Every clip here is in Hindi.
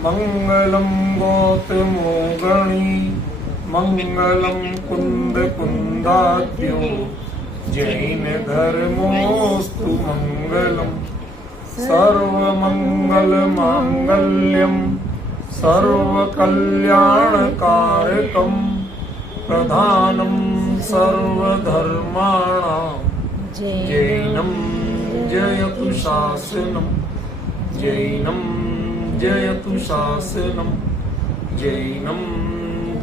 मंगलम गौतमोगणी मंगलम कुंद कुंदाद्यो जैन धर्मोस्तु मंगलम सर्वमंगल मांगल्यम सर्वकल्याणकारकम प्रधानम सर्वधर्माणां जैनम जयतु शासनम जैनम जयतु शासनम जैनम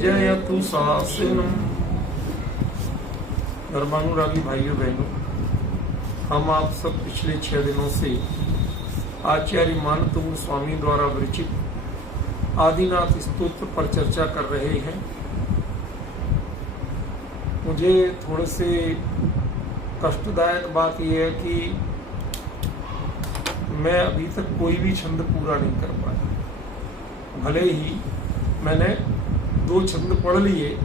जयतु शासनम। धर्मानुरागी भाइयों बहनों, हम आप सब पिछले 6 दिनों से आचार्य मानतुंग स्वामी द्वारा विरचित आदिनाथ स्तोत्र पर चर्चा कर रहे हैं। मुझे थोड़े से कष्टदायक बात यह है कि मैं अभी तक कोई भी छंद पूरा नहीं कर पाया। भले ही मैंने 2 छंद पढ़ लिए,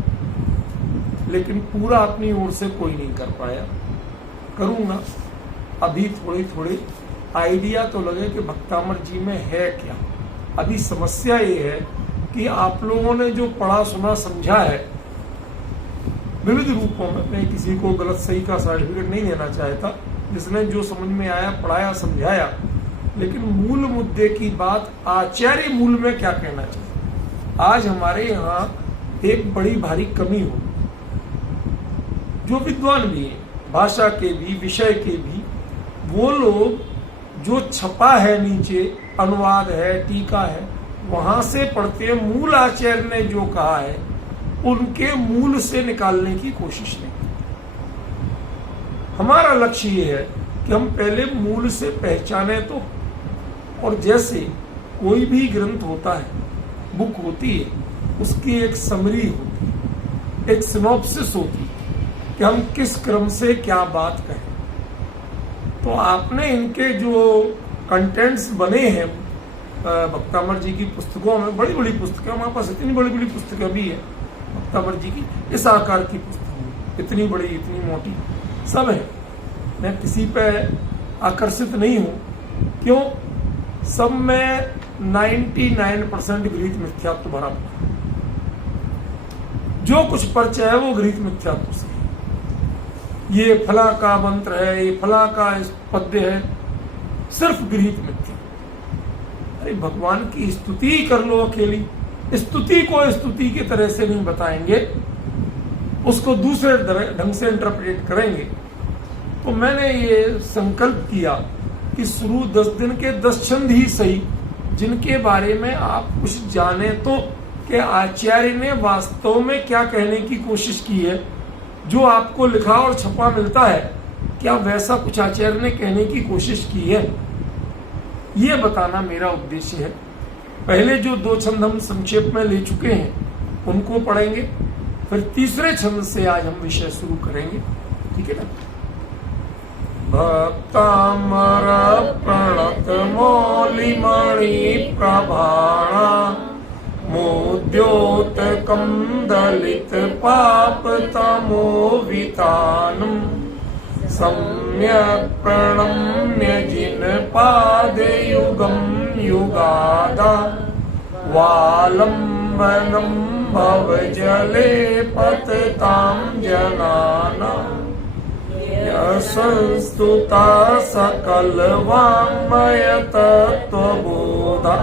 लेकिन पूरा अपनी ओर से कोई नहीं कर पाया। करूंगा। अभी थोड़े थोड़े आइडिया तो लगे कि भक्तामर जी में है क्या। अभी समस्या ये है कि आप लोगों ने जो पढ़ा सुना समझा है विविध रूपों में, मैं किसी को गलत सही का सर्टिफिकेट नहीं देना चाहता, जिसने जो समझ में आया पढ़ाया समझाया, लेकिन मूल मुद्दे की बात आचार्य मूल में क्या कहना चाहिए। आज हमारे यहाँ एक बड़ी भारी कमी हो, जो विद्वान भी है, भाषा के भी विषय के भी, वो लोग जो छपा है नीचे, अनुवाद है, टीका है, वहां से पढ़ते मूल आचार्य ने जो कहा है उनके मूल से निकालने की कोशिश नहीं। हमारा लक्ष्य ये है कि हम पहले मूल से पहचाने तो। और जैसे कोई भी ग्रंथ होता है, बुक होती है, उसकी एक समरी होती है, एक सिनॉप्सिस होती है कि हम किस क्रम से क्या बात कहें। तो आपने इनके जो कंटेंट्स बने हैं भक्तामर जी की पुस्तकों में, बड़ी बड़ी पुस्तकें, हमारे पास इतनी बड़ी बड़ी पुस्तकें भी है भक्तामर जी की, इस आकार की पुस्तकें, इतनी बड़ी इतनी मोटी सब है। मैं किसी पे आकर्षित नहीं हूं। क्यों? सब में 99% गृहीत मिथ्यात्व भरा पड़ा। जो कुछ परिचय है वो गृहीत मिथ्यात्व से, ये फला का मंत्र है, ये फला का पद्य है, सिर्फ गृहीत मिथ्या। अरे भगवान की स्तुति कर लो अकेली। स्तुति को स्तुति की तरह से नहीं बताएंगे, उसको दूसरे ढंग से इंटरप्रेट करेंगे। तो मैंने ये संकल्प किया कि शुरू 10 दिन के 10 छंद ही सही, जिनके बारे में आप कुछ जाने तो, कि आचार्य ने वास्तव में क्या कहने की कोशिश की है। जो आपको लिखा और छपा मिलता है, क्या वैसा कुछ आचार्य ने कहने की कोशिश की है, ये बताना मेरा उद्देश्य है। पहले जो 2 छंद हम संक्षेप में ले चुके हैं उनको पढ़ेंगे, फिर तीसरे छंद से आज हम विषय शुरू करेंगे। ठीक है ना? भक्तामर प्रणत मौलिमणि प्रभाणा मोद्योतकं दलित पाप तमोवितानं सम्यक् प्रणम्य जिन पादयुगं युगादा वालम्बनं भवजले पततां जनानां यशस्तुता सकल वाङ्मय तत्त्वबोधा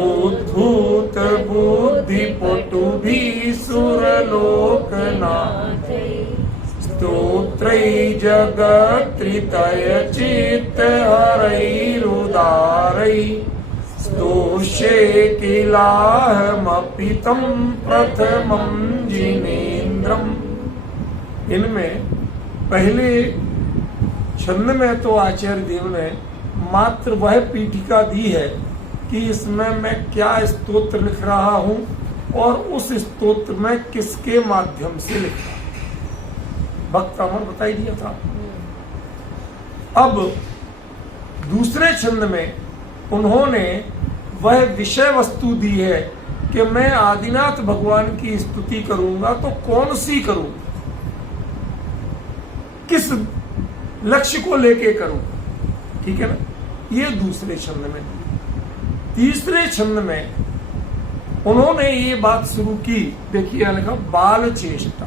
उद्धूत बुद्धि पटुभि सुरलोकनाथे स्तोत्रै जगत्रितय चित्त हरैरुदारै स्तोष्ये किलाहमपि तं प्रथमं जिनेन्द्रम्। इनमें पहले छंद में तो आचार्य देव ने मात्र वह पीठिका दी है कि इसमें मैं क्या स्तोत्र लिख रहा हूं और उस स्तोत्र में किसके माध्यम से लिख रहा हूं, भक्तामर बता ही दिया था। अब दूसरे छंद में उन्होंने वह विषय वस्तु दी है कि मैं आदिनाथ भगवान की स्तुति करूंगा तो कौन सी करूं, किस लक्ष्य को लेके करूं। ठीक है ना? ये दूसरे छंद में। तीसरे छंद में उन्होंने ये बात शुरू की, देखिए लिखा बाल चेष्टा,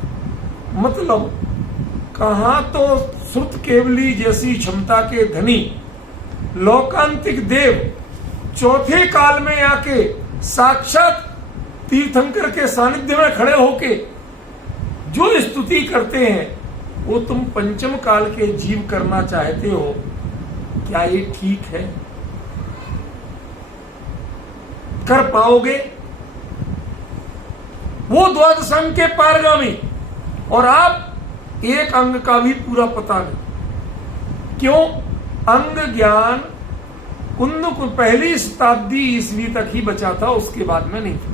मतलब कहां तो श्रुत केवली जैसी क्षमता के धनी लोकांतिक देव चौथे काल में आके साक्षात तीर्थंकर के सानिध्य में खड़े होके जो स्तुति करते हैं, वो तुम पंचम काल के जीव करना चाहते हो, क्या ये ठीक है? कर पाओगे? वो द्वादशांग के पारगामी और आप एक अंग का भी पूरा पता नहीं। क्यों? अंग ज्ञान कुंद को पहली शताब्दी ईस्वी तक ही बचा था, उसके बाद में नहीं था।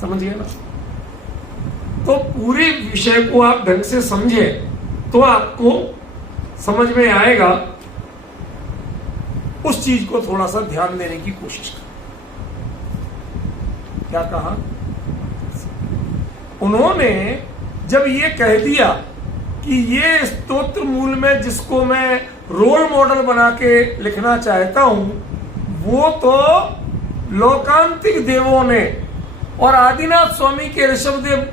समझिए ना? तो पूरे विषय को आप ढंग से समझे तो आपको समझ में आएगा। उस चीज को थोड़ा सा ध्यान देने की कोशिश करें। क्या कहा उन्होंने? जब ये कह दिया कि ये स्तोत्र मूल में जिसको मैं रोल मॉडल बना के लिखना चाहता हूं, वो तो लोकांतिक देवों ने और आदिनाथ स्वामी के ऋषभदेव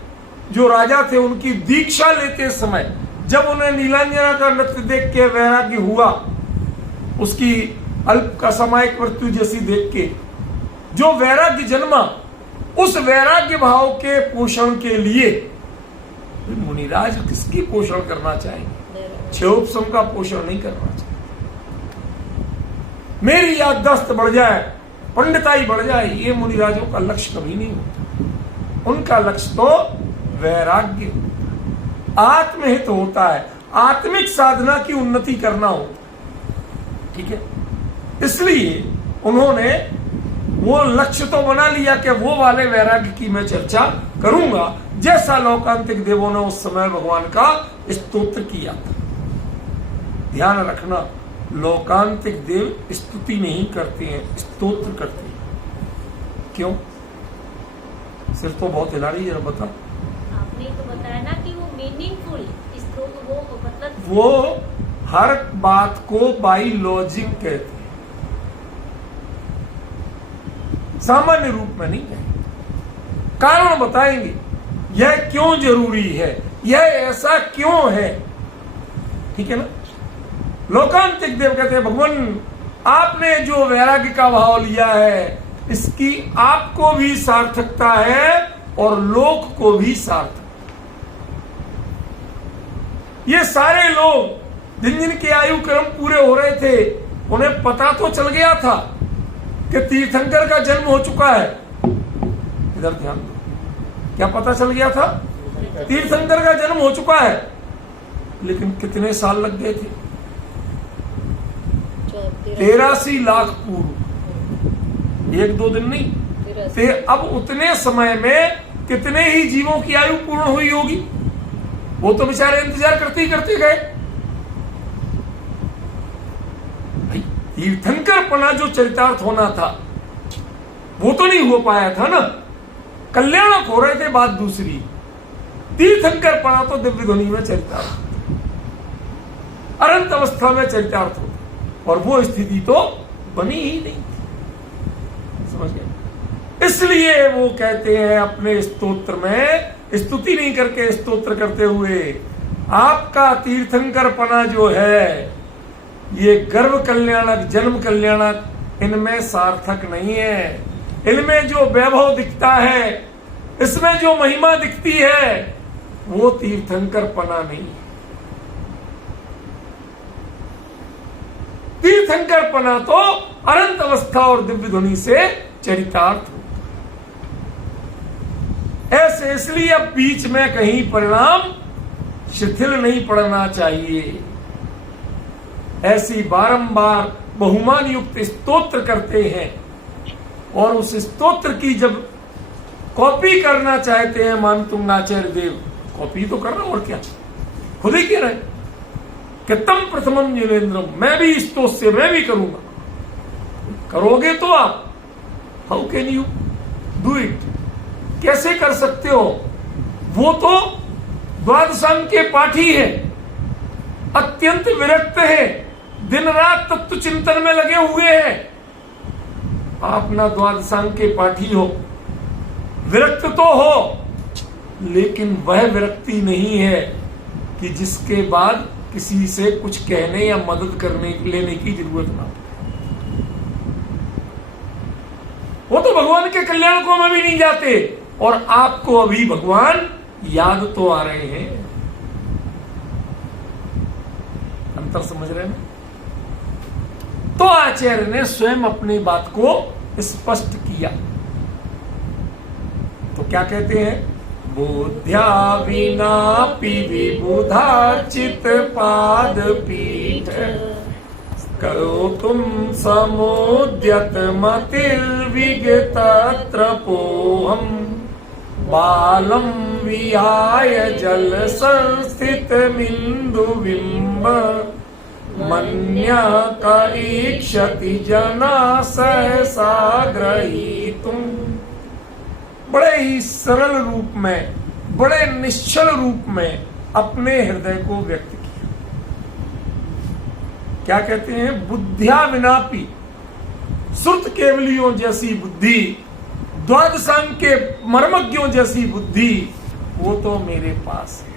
जो राजा थे, उनकी दीक्षा लेते समय जब उन्हें नीलांजना का नृत्य देख के वैराग्य हुआ, उसकी अल्प का सामयिक मृत्यु जैसी देख के जो वैराग्य जन्मा, उस वैराग्य भाव के पोषण के लिए मुनिराज किसकी पोषण करना चाहेंगे? क्षयोपशम का पोषण नहीं करना चाहिए। मेरी याददाश्त बढ़ जाए, पंडिताई बढ़ जाए, ये मुनिराजों का लक्ष्य कभी नहीं होता। उनका लक्ष्य तो वैराग्य होता है, आत्महित होता है, आत्मिक साधना की उन्नति करना होता। ठीक है, इसलिए उन्होंने वो लक्ष्य तो बना लिया कि वो वाले वैराग्य की मैं चर्चा करूंगा, जैसा लोकांतिक देवों ने उस समय भगवान का स्तोत्र किया था। ध्यान रखना, लोकांतिक देव स्तुति नहीं करते हैं, स्तोत्र करते हैं। क्यों? सिर तो बहुत हिला रही है, जरा बता। आपने तो बताया ना कि वो मीनिंगफुल स्तोत्र, वो मतलब वो हर बात को बाई लॉजिक कहते हैं, सामान्य रूप में नहीं कहेंगे। कारण बताएंगे, यह क्यों जरूरी है, यह ऐसा क्यों है। ठीक है ना? लोकांतिक देव कहते हैं भगवान आपने जो वैराग्य का भाव लिया है, इसकी आपको भी सार्थकता है और लोक को भी सार्थक। ये सारे लोग जिन जिन के आयु क्रम पूरे हो रहे थे, उन्हें पता तो चल गया था कि तीर्थंकर का जन्म हो चुका है। इधर ध्यान दो, क्या पता चल गया था? तीर्थंकर का जन्म हो चुका है, लेकिन कितने साल लग गए थे? 83 लाख पूर्व, एक दो दिन नहीं। अब उतने समय में कितने ही जीवों की आयु पूर्ण हुई होगी? वो तो बेचारे इंतजार करते ही करते गए। तीर्थंकर पना जो चरितार्थ होना था, वो तो नहीं हो पाया था ना। कल्याणक हो रहे थे, बात दूसरी। तीर्थंकर पना तो दिव्य ध्वनि में चरितार्थ, अनंत अवस्था में चरितार्थ होता, और वो स्थिति तो बनी ही नहीं थी। समझ गए? इसलिए वो कहते हैं अपने स्तोत्र में, स्तुति नहीं करके स्तोत्र करते हुए, आपका तीर्थंकर पना जो है, ये गर्भ कल्याणक, जन्म कल्याणक, इनमें सार्थक नहीं है। इनमें जो वैभव दिखता है, इसमें जो महिमा दिखती है, वो तीर्थंकर पना नहीं। तीर्थंकर पना तो अनंत अवस्था और दिव्य ध्वनि से चरितार्थ होता। ऐसे इसलिए अब बीच में कहीं परिणाम शिथिल नहीं पड़ना चाहिए। ऐसी बारंबार बहुमान युक्त स्तोत्र करते हैं, और उस स्तोत्र की जब कॉपी करना चाहते हैं मानतुंगाचार्य देव, कॉपी तो कर रहे और क्या, खुद ही कह रहे कि तम प्रथमम जिनेन्द्रम, मैं भी स्तोत्र से मैं भी करूंगा। करोगे तो आप, how can you do it, कैसे कर सकते हो? वो तो द्वादशांग के पाठी है, अत्यंत विरक्त है, दिन रात तत्व चिंतन में लगे हुए हैं, आप ना द्वादशांग के पाठी हो, विरक्त तो हो, लेकिन वह विरक्ति नहीं है कि जिसके बाद किसी से कुछ कहने या मदद करने लेने की जरूरत ना हो। वो तो भगवान के कल्याण को में भी नहीं जाते, और आपको अभी भगवान याद तो आ रहे हैं। अंतर समझ रहे हैं? तो आचार्य ने स्वयं अपनी बात को स्पष्ट किया। तो क्या कहते हैं? बुद्ध्या विनापि विबुधार्चित पाद पीठ करो तुम समुद्यत मतिर्विगतत्र पोहम बालम विहाय जल संस्थित बिंदु बिंब मन्या करीक्षति जना सहसा ग्रहीतुम। बड़े ही सरल रूप में, बड़े निश्चल रूप में अपने हृदय को व्यक्त किया। क्या कहते हैं? बुद्धिया विनापि, श्रुत केवलियों जैसी बुद्धि, द्वादशांग के मर्मज्ञों जैसी बुद्धि, वो तो मेरे पास है।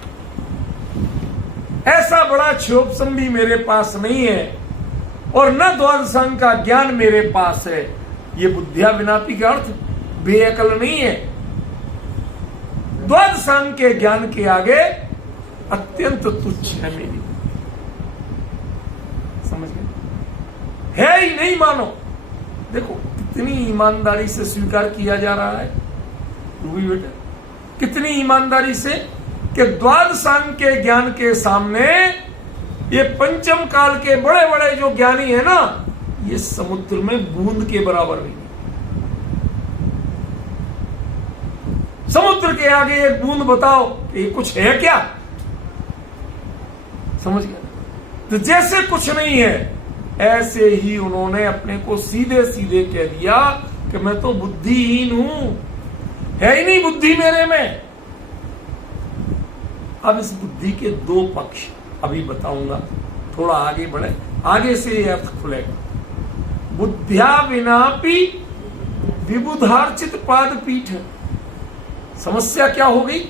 ऐसा बड़ा क्षोभसम भी मेरे पास नहीं है, और न द्वादशांग का ज्ञान मेरे पास है। ये बुद्धिया विनापि का अर्थ बेअकल नहीं है। द्वादशांग के ज्ञान के आगे अत्यंत तुच्छ है मेरी। समझ गए? है ही नहीं मानो। देखो कितनी ईमानदारी से स्वीकार किया जा रहा है रूबी बेटा, कितनी ईमानदारी से कि द्वादशांग के ज्ञान के सामने ये पंचम काल के बड़े बड़े जो ज्ञानी है ना, ये समुद्र में बूंद के बराबर नहीं। समुद्र के आगे एक बूंद बताओ कि ये कुछ है क्या? समझ गए? तो जैसे कुछ नहीं है, ऐसे ही उन्होंने अपने को सीधे सीधे कह दिया कि मैं तो बुद्धिहीन हूं, है ही नहीं बुद्धि मेरे में। अब इस बुद्धि के दो पक्ष अभी बताऊंगा, थोड़ा आगे बढ़े, आगे से ये अर्थ खुलेगा। बुद्धिया विनापि विबुधार्चित पाद पीठ। समस्या क्या हो गई?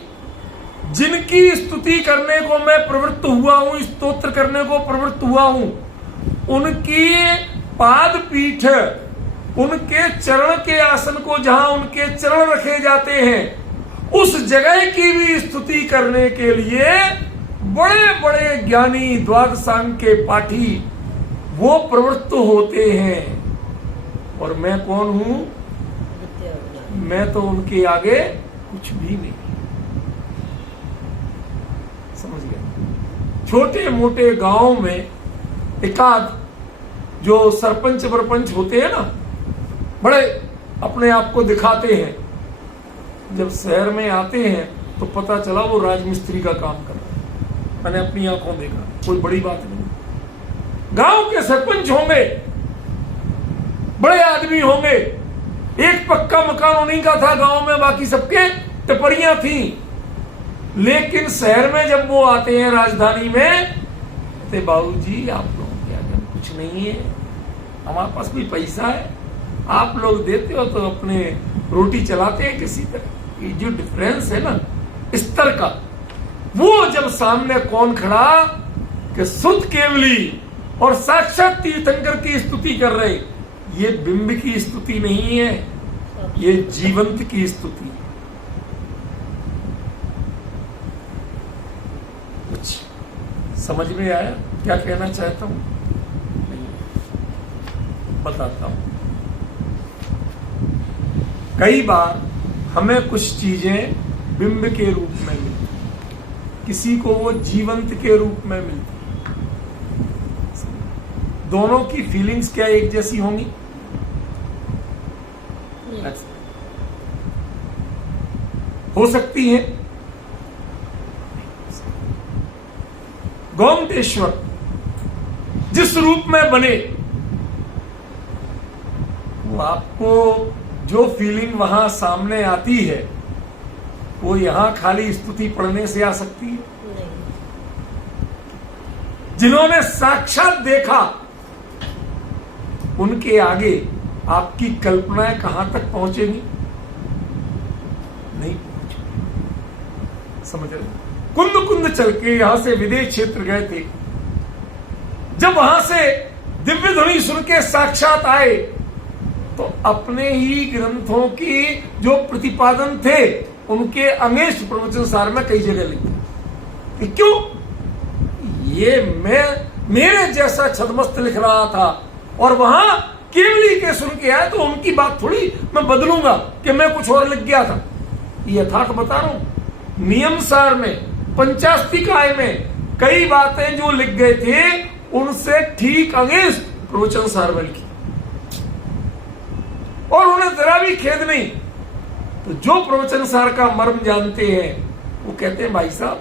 जिनकी स्तुति करने को मैं प्रवृत्त हुआ हूं, स्तोत्र करने को प्रवृत्त हुआ हूं, उनकी पाद पीठ, उनके चरण के आसन को जहां उनके चरण रखे जाते हैं, उस जगह की भी स्तुति करने के लिए बड़े बड़े ज्ञानी द्वादशांग के पाठी वो प्रवृत्त होते हैं। और मैं कौन हूं? मैं तो उनके आगे कुछ भी नहीं। समझ गए? छोटे मोटे गांव में एकाध जो सरपंच वरपंच होते हैं ना, बड़े अपने आप को दिखाते हैं, जब शहर में आते हैं तो पता चला वो राजमिस्त्री का काम कर रहा है। मैंने अपनी आंखों देखा, कोई बड़ी बात नहीं। गांव के सरपंच होंगे, बड़े आदमी होंगे, एक पक्का मकान उन्हीं का था गांव में, बाकी सबके टपरियां थी। लेकिन शहर में जब वो आते हैं राजधानी में, कहते बाबूजी आप लोग क्या कर, कुछ नहीं है, हमारे पास भी पैसा है, आप लोग देते हो तो अपने रोटी चलाते हैं किसी तरह। ये जो डिफरेंस है ना स्तर का, वो जब सामने कौन खड़ा कि शुद्ध केवली और साक्षात तीर्थंकर की स्तुति कर रहे, ये बिंब की स्तुति नहीं है, ये जीवंत की स्तुति। कुछ समझ में आया क्या कहना चाहता हूं? बताता हूं। कई बार हमें कुछ चीजें बिंब के रूप में मिलती, किसी को वो जीवंत के रूप में मिलती। दोनों की फीलिंग्स क्या एक जैसी होंगी? हो सकती है। गोमतेश्वर जिस रूप में बने, वो आपको जो फीलिंग वहां सामने आती है, वो यहां खाली स्तुति पढ़ने से आ सकती है? जिन्होंने साक्षात देखा, उनके आगे आपकी कल्पनाएं कहां तक पहुंचेंगी? नहीं पहुंचेगी। समझ रहे? कुंद कुंद चल के यहां से विदेश क्षेत्र गए थे। जब वहां से दिव्य ध्वनि सुन के साक्षात आए तो अपने ही ग्रंथों की जो प्रतिपादन थे उनके अंगेष्ट प्रवचन सार में कई जगह लिखे। क्यों? ये मेरे जैसा छदमस्त लिख रहा था और वहां केवली के सुन के आए तो उनकी बात थोड़ी मैं बदलूंगा कि मैं कुछ और लिख गया था। यथार्थ बता रहा हूं। नियम सार में, पंचास्तिकाय में कई बातें जो लिख गए थे उनसे ठीक अंगेष्ट प्रवचन सार में लिखी और उन्हें जरा भी खेद नहीं। तो जो प्रवचन सार का मर्म जानते हैं वो कहते हैं भाई साहब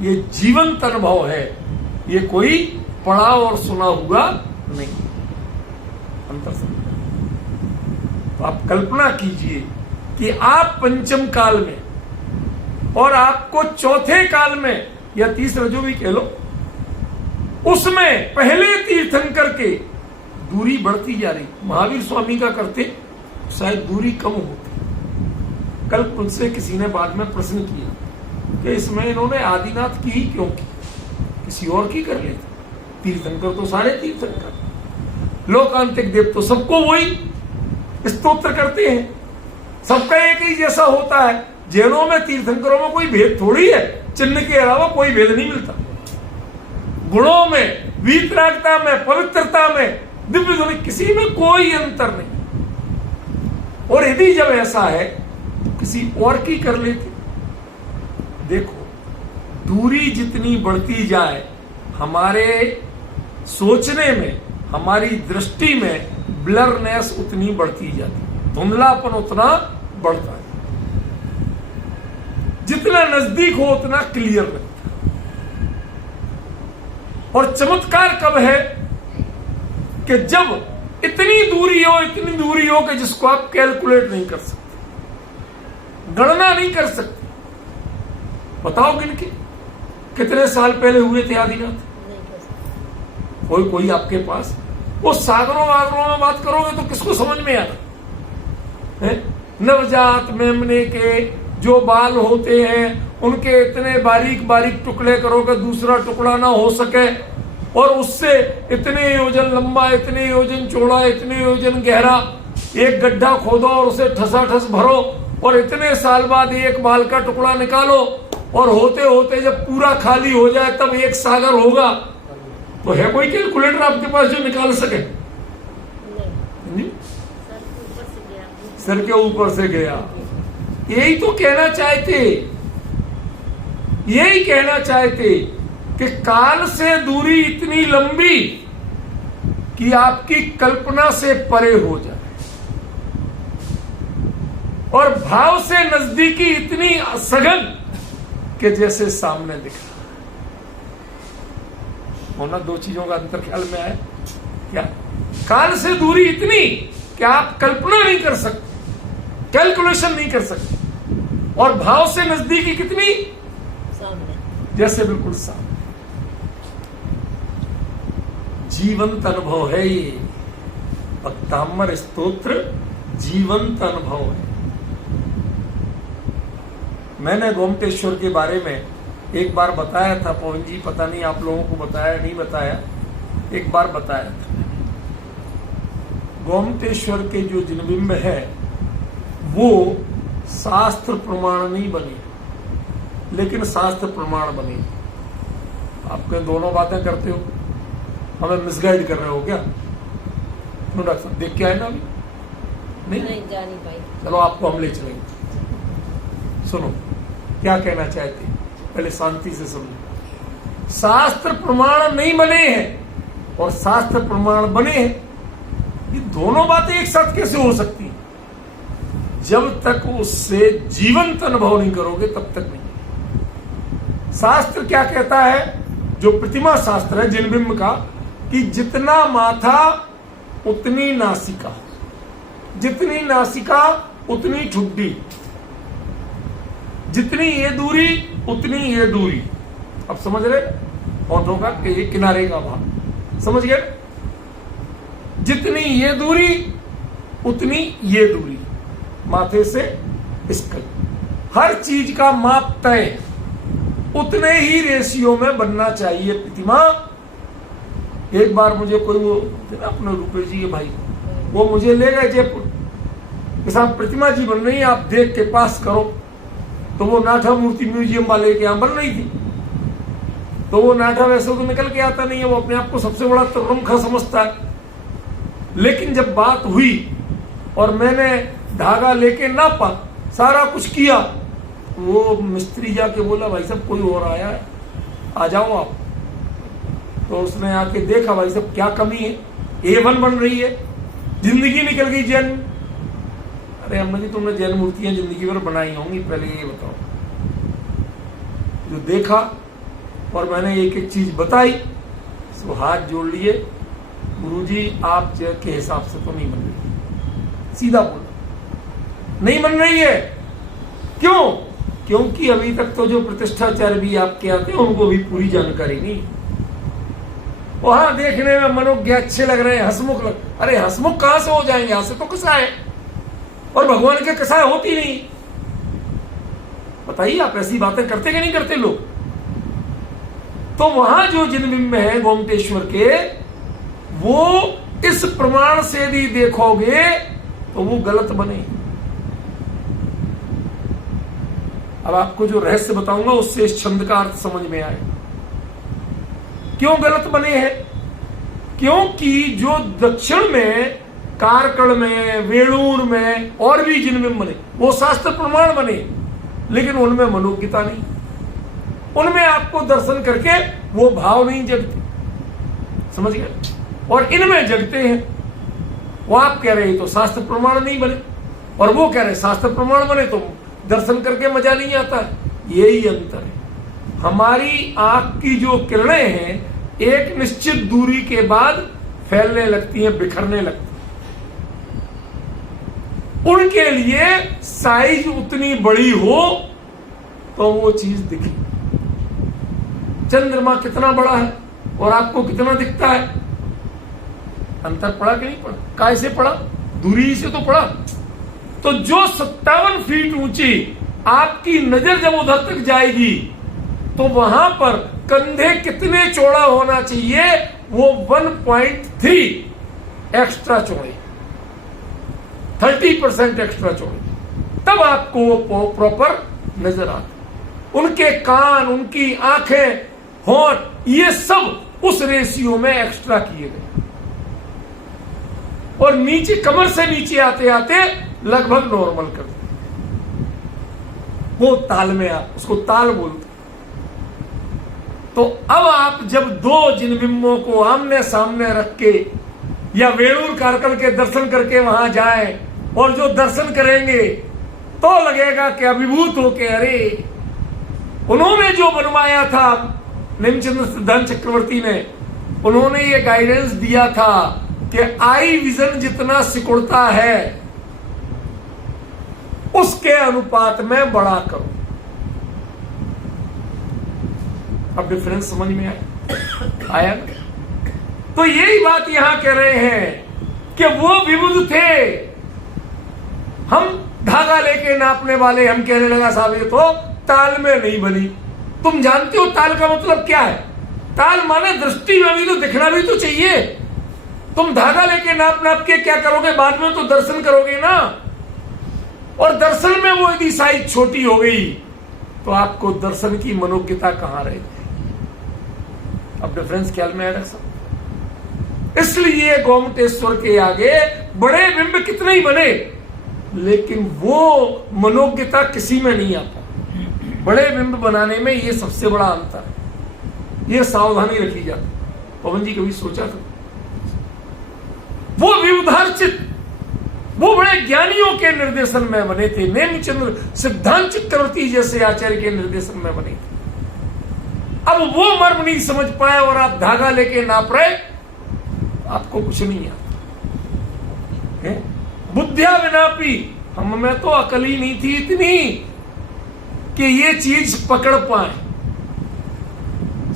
ये जीवंत अनुभव है, ये कोई पढ़ा और सुना हुआ नहीं। अंतर समझ। तो आप कल्पना कीजिए कि आप पंचम काल में और आपको चौथे काल में या तीसरा जो भी कह लो उसमें पहले तीर्थंकर के दूरी बढ़ती जा रही। महावीर स्वामी का करते शायद दूरी कम होती। कल मुझसे किसी ने बाद में प्रश्न किया कि इसमें इन्होंने आदिनाथ की ही क्यों की, किसी और की कर लेते। तीर्थंकर तो सारे तीर्थंकर, लोकांतिक देव तो सबको वही स्तोत्र करते हैं, सबका एक ही जैसा होता है। जैनों में तीर्थंकरों में कोई भेद थोड़ी है, चिन्ह के अलावा कोई भेद नहीं मिलता। गुणों में, वीतरागता में, पवित्रता में, दिव्य ध्वनि किसी में कोई अंतर नहीं। और यदि जब ऐसा है तो किसी और की कर लेते। देखो दूरी जितनी बढ़ती जाए हमारे सोचने में, हमारी दृष्टि में ब्लरनेस उतनी बढ़ती जाती, धुंधलापन उतना बढ़ता है। जितना नजदीक हो उतना क्लियर लगता है। और चमत्कार कब है कि जब इतनी दूरी हो कि जिसको आप कैलकुलेट नहीं कर सकते, गणना नहीं कर सकते। बताओ गिनके कितने साल पहले हुए थे आदिनाथ? कोई आपके पास वो सागरों वागरों में बात करोगे तो किसको समझ में आता है? नवजात मेमने के जो बाल होते हैं उनके इतने बारीक बारीक टुकड़े करोगे दूसरा टुकड़ा ना हो सके, और उससे इतने योजन लंबा, इतने योजन चौड़ा, इतने योजन गहरा एक गड्ढा खोदो और उसे ठसाठस भरो और इतने साल बाद एक बाल का टुकड़ा निकालो और होते होते जब पूरा खाली हो जाए तब एक सागर होगा। तो है कोई कैलकुलेटर आपके पास जो निकाल सके? नहीं। सर के ऊपर से गया। यही तो कहना चाहते, यही कहना चाहते कि काल से दूरी इतनी लंबी कि आपकी कल्पना से परे हो जाए और भाव से नजदीकी इतनी सघन कि जैसे सामने दिख रहा होना। दो चीजों का अंतर ख्याल में आया क्या? काल से दूरी इतनी कि आप कल्पना नहीं कर सकते, कैलकुलेशन नहीं कर सकते, और भाव से नजदीकी कितनी सामने, जैसे बिल्कुल सामने। जीवंत अनुभव है ये भक्तामर स्तोत्र, जीवंत अनुभव है। मैंने गोमटेश्वर के बारे में एक बार बताया था, पवन जी पता नहीं आप लोगों को बताया नहीं बताया, एक बार बताया था। गोमटेश्वर के जो जिनबिंब है वो शास्त्र प्रमाण नहीं बने, लेकिन शास्त्र प्रमाण बने। आप कहीं दोनों बातें करते हो, हमें मिसगाइड कर रहे हो क्या? क्यों डॉक्टर साहब देख के आए ना अभी? नहीं जानी पाई। चलो आपको हम ले चलेंगे। सुनो क्या कहना चाहते, पहले शांति से समझो। शास्त्र प्रमाण नहीं बने हैं और शास्त्र प्रमाण बने हैं, ये दोनों बातें एक साथ कैसे हो सकती हैं? जब तक उससे जीवंत अनुभव नहीं करोगे तब तक नहीं। शास्त्र क्या कहता है, जो प्रतिमा शास्त्र है जिनबिंब का, कि जितना माथा उतनी नासिका, जितनी नासिका उतनी ठुड्डी, जितनी ये दूरी उतनी ये दूरी। अब समझ रहे होठों का कि ये किनारे का भाग, समझ गए? जितनी ये दूरी उतनी ये दूरी, माथे से स्कल, हर चीज का माप तय है, उतने ही रेशियो में बनना चाहिए प्रतिमा। एक बार मुझे कोई वो अपने रुपेश जी के भाई, वो मुझे ले गए जयपुर कि साहब प्रतिमा जी बन रही है, आप देख के पास करो। तो वो नाठा मूर्ति म्यूजियम वाले के यहाँ बन रही थी। तो वो नाठा वैसे तो निकल के आता नहीं है, वो अपने आप को सबसे बड़ा तरुणखा समझता है। लेकिन जब बात हुई और मैंने धागा लेके नापा, सारा कुछ किया, वो मिस्त्री जाके बोला भाई साहब कोई और आया है, आ जाओ आप। तो उसने आके देखा, भाई साहब क्या कमी है, A1 बन रही है, जिंदगी निकल गई जैन। अरे अम्मा जी तुमने जैन मूर्तियां जिंदगी भर बनाई होंगी, पहले ये बताओ। जो देखा और मैंने एक एक चीज बताई, तो हाथ जोड़ लिए, गुरुजी आप के हिसाब से तो नहीं बन रही। सीधा बोला नहीं बन रही है। क्यों? क्योंकि अभी तक तो जो प्रतिष्ठाचार्य भी आपके आते हैं उनको भी पूरी जानकारी नहीं। वहां देखने में मनोज्ञ अच्छे लग रहे हैं, हंसमुख लग, अरे हंसमुख कहां से हो जाएंगे, यहां से तो कसाय है, और भगवान के कसाय होती नहीं। बताइए आप ऐसी बातें करते कि नहीं करते लोग? तो वहां जो जिनबिंब है गोमटेश्वर के, वो इस प्रमाण से यदि देखोगे तो वो गलत बने। अब आपको जो रहस्य बताऊंगा उससे इस छंद का अर्थ समझ में आए। क्यों गलत बने हैं? क्योंकि जो दक्षिण में, कारकड़ में, वेणुर में और भी जिनबिंब बने, वो शास्त्र प्रमाण बने, लेकिन उनमें मनोज्ञता नहीं, उनमें आपको दर्शन करके वो भाव नहीं जगते। समझ गए? और इनमें जगते हैं। वो आप कह रहे तो शास्त्र प्रमाण नहीं बने, और वो कह रहे शास्त्र प्रमाण बने तो दर्शन करके मजा नहीं आता। यही अंतर है। हमारी आंख की जो किरणें हैं एक निश्चित दूरी के बाद फैलने लगती हैं, बिखरने लगती हैं। उनके लिए साइज उतनी बड़ी हो तो वो चीज दिखे। चंद्रमा कितना बड़ा है और आपको कितना दिखता है? अंतर पड़ा कि नहीं पड़ा? कैसे पड़ा? दूरी से तो पड़ा। तो जो 57 फीट ऊंची आपकी नजर जब उधर तक जाएगी तो वहां पर कंधे कितने चौड़ा होना चाहिए? वो 1.3 एक्स्ट्रा चौड़े, 30% एक्स्ट्रा चौड़े, तब आपको वो प्रॉपर नजर आता। उनके कान, उनकी आंखें, होंठ, ये सब उस रेशियो में एक्स्ट्रा किए गए, और नीचे कमर से नीचे आते आते लगभग नॉर्मल कर देते। वो ताल में, आप उसको ताल बोलते। तो अब आप जब दो जिनबिंबों को आमने सामने रख के या वेणुर कारकल के दर्शन करके वहां जाएं, और जो दर्शन करेंगे तो लगेगा कि अभिभूत होके, अरे उन्होंने जो बनवाया था नेमिचंद्र सिद्धांत चक्रवर्ती ने, उन्होंने ये गाइडेंस दिया था कि आई विजन जितना सिकुड़ता है उसके अनुपात में बड़ा करो। अब डिफरेंस समझ में आया? तो यही बात यहां कह रहे हैं कि वो विबुध थे। हम धागा लेके नापने वाले, हम कहने लगा साहब ये तो ताल में नहीं बनी। तुम जानते हो ताल का मतलब क्या है? ताल माने दृष्टि में भी तो दिखना भी तो चाहिए। तुम धागा लेके नाप नाप के क्या करोगे? बाद में तो दर्शन करोगे ना। और दर्शन में वो यदि साइज छोटी हो गई तो आपको दर्शन की मनोज्ञता कहां रहेगी? अब डिफरेंस ख्याल में आया सब? इसलिए गोमटेश्वर के आगे बड़े बिंब कितने ही बने, लेकिन वो मनोज्ञता किसी में नहीं आता। बड़े बिंब बनाने में ये सबसे बड़ा अंतर है। ये सावधानी रखी जाती। पवन जी कभी सोचा था? वो विउधारचित, वो बड़े ज्ञानियों के निर्देशन में बने थे। नेमिचंद्र सिद्धांत चक्रवर्ती जैसे आचार्य के निर्देशन में बने थे। अब वो मर्म नहीं समझ पाए और आप धागा लेके नाप रहे, आपको कुछ नहीं आता। बुद्धिया विनापी, हम में तो अकल ही नहीं थी इतनी कि ये चीज पकड़ पाए।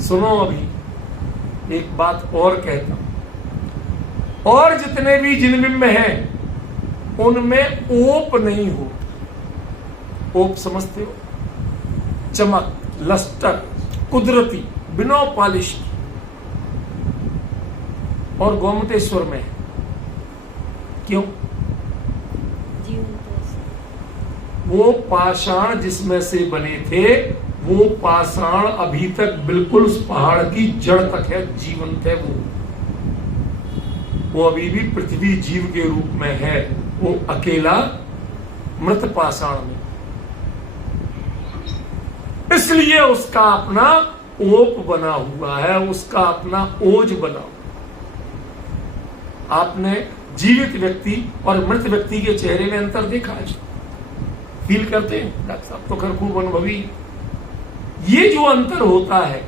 सुनो, अभी एक बात और कहता हूं। और जितने भी जिनबिंब हैं उनमें ओप नहीं हो। ओप समझते हो? चमक, लस्टर, कुदरती, बिना पॉलिश की। और गोमतेश्वर में क्यों? वो पाषाण जिसमें से बने थे, वो पाषाण अभी तक बिल्कुल उस पहाड़ की जड़ तक है, जीवंत है। वो अभी भी पृथ्वी जीव के रूप में है, वो अकेला मृत पाषाण में। इसलिए उसका अपना ओप बना हुआ है, उसका अपना ओज बना हुआ। आपने जीवित व्यक्ति और मृत व्यक्ति के चेहरे में अंतर देखा है? फील करते हैं? डॉक्टर साहब तो खैर खूब अनुभवी। ये जो अंतर होता है,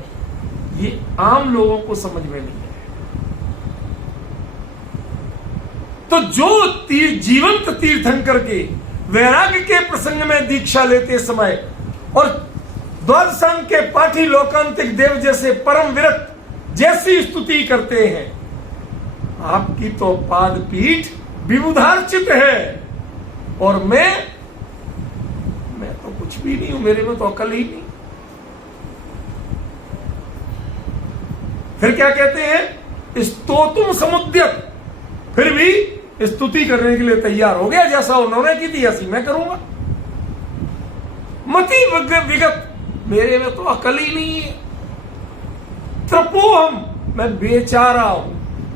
ये आम लोगों को समझ में नहीं है। तो जो जीवंत तीर्थंकर के वैराग्य के प्रसंग में दीक्षा लेते समय और द्वादशांग के पाठी लोकांतिक देव जैसे परम विरक्त जैसी स्तुति करते हैं, आपकी तो पाद पीठ विबुधार्चित है और मैं तो कुछ भी नहीं हूं, मेरे में तो अकल ही नहीं। फिर क्या कहते हैं? स्तोतुम समुद्यत, फिर भी स्तुति करने के लिए तैयार हो गया। जैसा उन्होंने की थी ऐसी मैं करूंगा। मति विगत, मेरे में तो अकल ही नहीं है। त्रपोहम, मैं बेचारा हूं।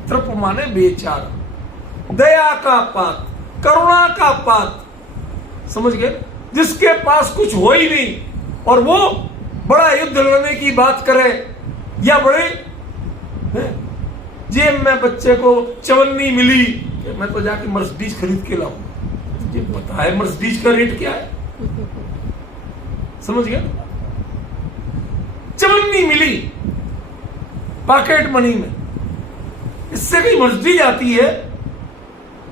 त्रप माने बेचारा, दया का पात, करुणा का पात, समझ गए? जिसके पास कुछ हो ही नहीं और वो बड़ा युद्ध लड़ने की बात करे, या बड़े जेब में बच्चे को चवन्नी मिली कि मैं तो जाके मर्सिडीज खरीद के लाऊं। तुझे पता है मर्सिडीज का रेट क्या है? समझ गया? चवन्नी मिली पॉकेट मनी में, इससे कहीं मर्सिडीज आती है?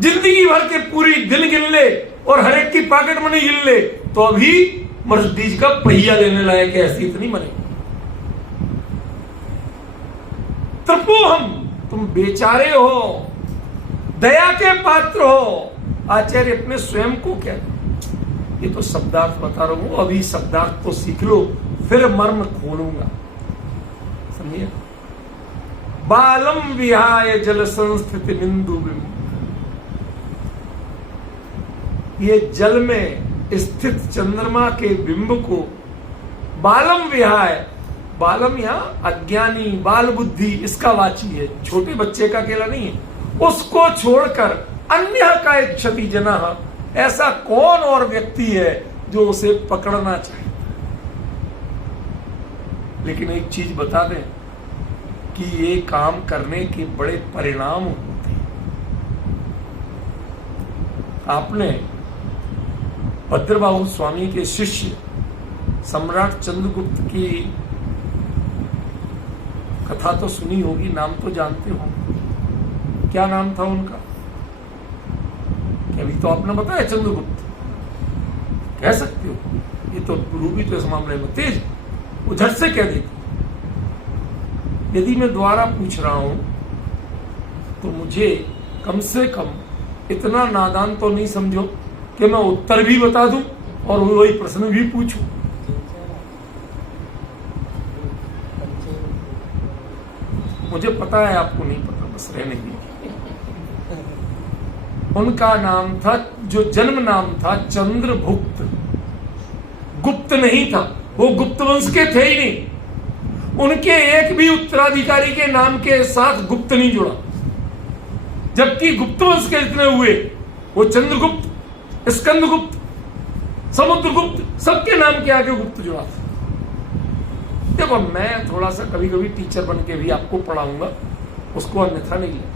जिंदगी भर के पूरी दिन गिन ले और हर एक की पॉकेट मनी गिन ले तो अभी मर्सिडीज का पहिया लेने लायक है, ऐसी इतनी बने। त्रपोहम, तुम बेचारे हो, दया के पात्र हो। आचार्य अपने स्वयं को क्या, ये तो शब्दार्थ बता रहा हूं, अभी शब्दार्थ तो सीख लो, फिर मर्म खोलूंगा। समझिए? बालम विहाय जल संस्थित बिंदु बिंब, ये जल में स्थित चंद्रमा के बिंब को बालम विहाय, बालम यहां अज्ञानी बाल बुद्धि इसका वाची है, छोटे बच्चे का अकेला नहीं है, उसको छोड़कर अन्य का एक क्षति जना, ऐसा कौन और व्यक्ति है जो उसे पकड़ना चाहे। लेकिन एक चीज बता दें कि ये काम करने के बड़े परिणाम होते हैं। आपने भद्रबाहु स्वामी के शिष्य सम्राट चंद्रगुप्त की कथा तो सुनी होगी, नाम तो जानते हो। क्या नाम था उनका? अभी तो आपने बताया चंद्रगुप्त, कह सकते हो। ये तो रूबी तो इस मामले में तेज, वो झट से कह देती। यदि मैं दोबारा पूछ रहा हूं तो मुझे कम से कम इतना नादान तो नहीं समझो कि मैं उत्तर भी बता दूं और वही प्रश्न भी पूछूं। मुझे पता है आपको नहीं पता, बस रहने दीजिए। उनका नाम था, जो जन्म नाम था चंद्रभुक्त। गुप्त नहीं था, वो गुप्त वंश के थे ही नहीं। उनके एक भी उत्तराधिकारी के नाम के साथ गुप्त नहीं जुड़ा, जबकि गुप्त वंश के जितने हुए वो चंद्रगुप्त, स्कंदगुप्त, समुद्रगुप्त, सबके नाम के आगे गुप्त जुड़ा था। देखो, मैं थोड़ा सा कभी कभी टीचर बन के भी आपको पढ़ाऊंगा, उसको अन्यथा नहीं लेना।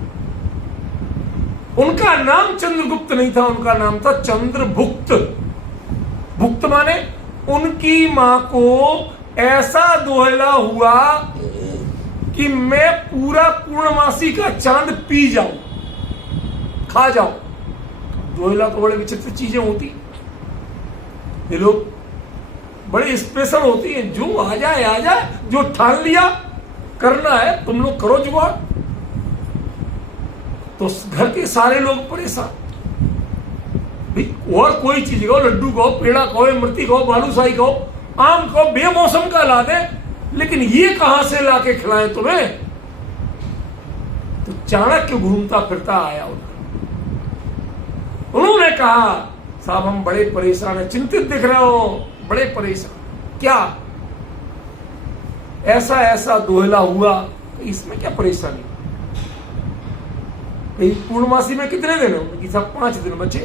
उनका नाम चंद्रगुप्त नहीं था, उनका नाम था चंद्रभुक्त। भुक्त माने उनकी मां को ऐसा दोहला हुआ कि मैं पूरा पूर्णमासी का चांद पी जाऊं, खा जाऊं। दोहला तो बड़े विचित्र चीजें होती, ये लोग बड़े स्पेशल होती हैं। जो आ जाए, जो ठान लिया करना है, तुम लोग करो जुगाड़, तो घर के सारे लोग परेशान। और कोई चीज खाओ, लड्डू खाओ, पेड़ा खाओ, इमरती खाओ, बालूशाही खाओ, आम खाओ, बेमौसम का ला दे, लेकिन ये कहां से लाके खिलाएं तुम्हें? तो चाणक्य घूमता फिरता आया उन्होंने कहा, साहब हम बड़े परेशान हैं, चिंतित दिख रहे हो, बड़े परेशान। क्या? ऐसा ऐसा दोहला हुआ। इसमें क्या परेशानी? पूर्णमासी में कितने दिन हो? सब 5 दिन बचे,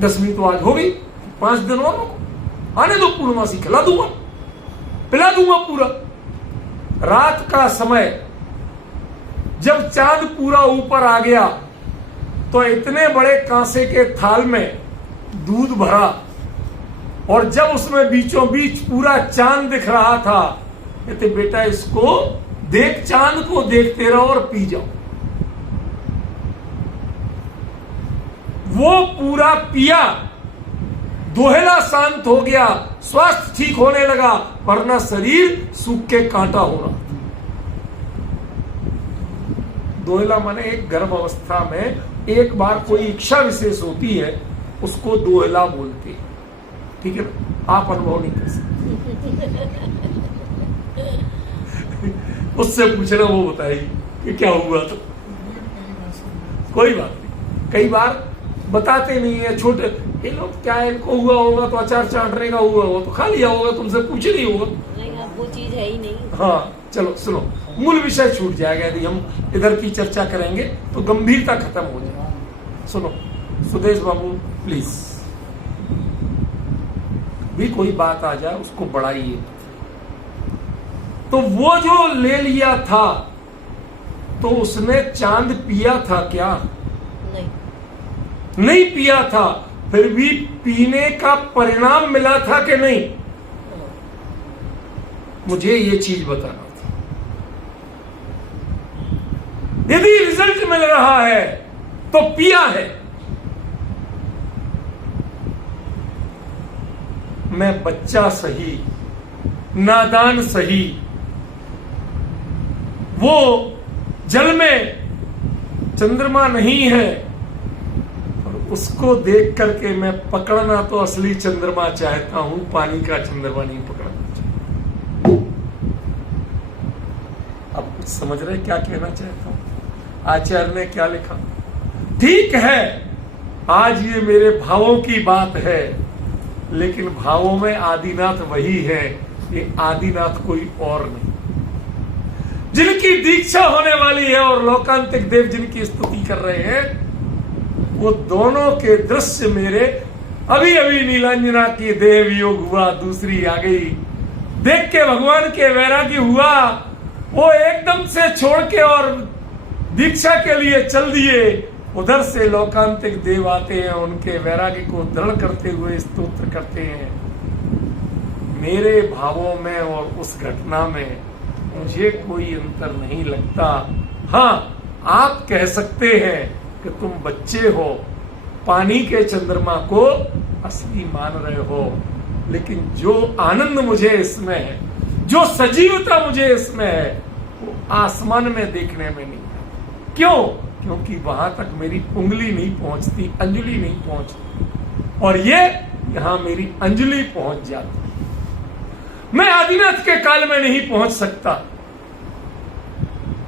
10वीं तो आज हो गई, 5 दिन और आने दो, पूर्णमासी खिला दूंगा, पिला दूंगा पूरा। रात का समय जब चांद पूरा ऊपर आ गया तो इतने बड़े कांसे के थाल में दूध भरा, और जब उसमें बीचों बीच पूरा चांद दिख रहा था, कहते बेटा इसको देख, चांद को देखते रहो और पी जाओ। वो पूरा पिया, दोहला शांत हो गया, स्वास्थ्य ठीक होने लगा, वरना शरीर सूख के कांटा हो रहा था। दोहला माने एक गर्भ अवस्था में एक बार कोई इच्छा विशेष होती है, उसको दोहला बोलते हैं, ठीक है ना? आप अनुभव नहीं कर सकते। उससे पूछना, वो बताएगी कि क्या हुआ। तो कोई बात नहीं, कई बार बताते नहीं है। छोटे ये लोग क्या इनको हुआ होगा तो अचार चाटने का हुआ होगा तो खा लिया होगा, तुमसे पूछ नहीं होगा, वो चीज है ही नहीं। हाँ चलो सुनो, मूल विषय छूट जाएगा यदि हम इधर की चर्चा करेंगे तो गंभीरता खत्म हो जाएगी। सुनो सुदेश बाबू प्लीज, भी कोई बात आ जाए उसको बढ़ाइए। तो वो जो ले लिया था, तो उसने चांद पिया था क्या? नहीं पिया था, फिर भी पीने का परिणाम मिला था कि नहीं? मुझे ये चीज बताना था। यदि रिजल्ट मिल रहा है तो पिया है। मैं बच्चा सही, नादान सही, वो जल में चंद्रमा नहीं है, उसको देख करके मैं पकड़ना तो असली चंद्रमा चाहता हूं, पानी का चंद्रमा नहीं पकड़ना चाहता। अब कुछ समझ रहे क्या कहना चाहता हूं? आचार्य ने क्या लिखा? ठीक है, आज ये मेरे भावों की बात है, लेकिन भावों में आदिनाथ वही है, ये आदिनाथ कोई और नहीं। जिनकी दीक्षा होने वाली है और लोकांतिक देव जिनकी स्तुति कर रहे हैं, वो दोनों के दृश्य मेरे अभी अभी नीलांजना की देव योग हुआ, दूसरी आ गई, देख के भगवान के वैरागी हुआ, वो एकदम से छोड़ के और दीक्षा के लिए चल दिए। उधर से लोकांतिक देव आते हैं, उनके वैरागी को दृढ़ करते हुए स्तोत्र करते हैं। मेरे भावों में और उस घटना में मुझे कोई अंतर नहीं लगता। हाँ, आप कह सकते हैं कि तुम बच्चे हो, पानी के चंद्रमा को असली मान रहे हो, लेकिन जो आनंद मुझे इसमें है, जो सजीवता मुझे इसमें है, वो आसमान में देखने में नहीं है। क्यों? क्योंकि वहां तक मेरी उंगली नहीं पहुंचती, अंजलि नहीं पहुंचती, और ये यहां मेरी अंजलि पहुंच जाती। मैं आदिनाथ के काल में नहीं पहुंच सकता,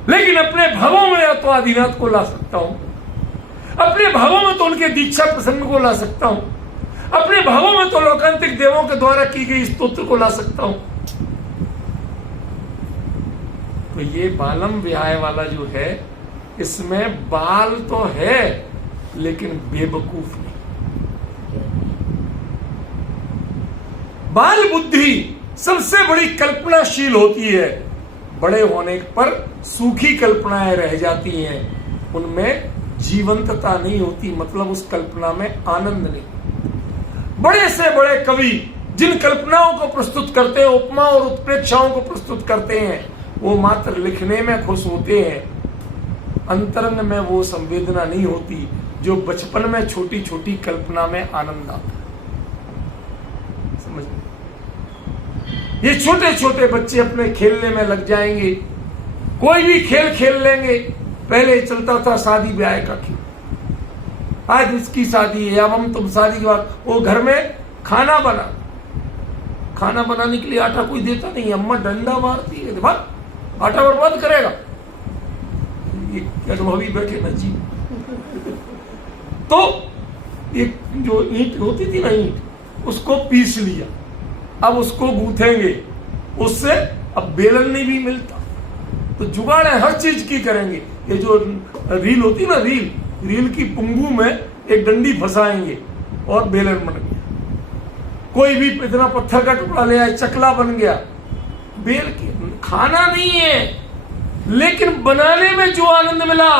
लेकिन अपने भावों में तो आदिनाथ को ला सकता हूं, अपने भावों में तो उनके दीक्षा प्रसंग को ला सकता हूं, अपने भावों में तो लोकांतिक देवों के द्वारा की गई स्तोत्र को ला सकता हूं। तो ये बालम व्याय वाला जो है, इसमें बाल तो है लेकिन बेवकूफ नहीं। बाल बुद्धि सबसे बड़ी कल्पनाशील होती है, बड़े होने पर सूखी कल्पनाएं रह जाती हैं, उनमें जीवंतता नहीं होती, मतलब उस कल्पना में आनंद नहीं। बड़े से बड़े कवि जिन कल्पनाओं को प्रस्तुत करते हैं, उपमा और उत्प्रेक्षाओं को प्रस्तुत करते हैं, वो मात्र लिखने में खुश होते हैं, अंतरंग में वो संवेदना नहीं होती जो बचपन में छोटी छोटी कल्पना में आनंद आता। समझ? ये छोटे छोटे बच्चे अपने खेलने में लग जाएंगे, कोई भी खेल खेल लेंगे। पहले चलता था शादी ब्याह का खेल, आज इसकी शादी है, अब हम तुम शादी के बाद वो घर में खाना बनाने के लिए आटा कोई देता नहीं, अम्मा डंडा मारती है, भाग आटा बर्बाद करेगा। ये अनुभवी बैठे ना जी। तो एक जो ईंट होती थी ना, ईंट उसको पीस लिया, अब उसको गूंथेंगे, उससे अब बेलन नहीं भी मिलता, तो जुगाड़ है, हर चीज की करेंगे। ये जो रील होती ना, रील की पुंगू में एक डंडी फंसाएंगे और बेलन बन गया। कोई भी इतना पत्थर का टुकड़ा ले आए, चकला बन गया। बेल के खाना नहीं है, लेकिन बनाने में जो आनंद मिला,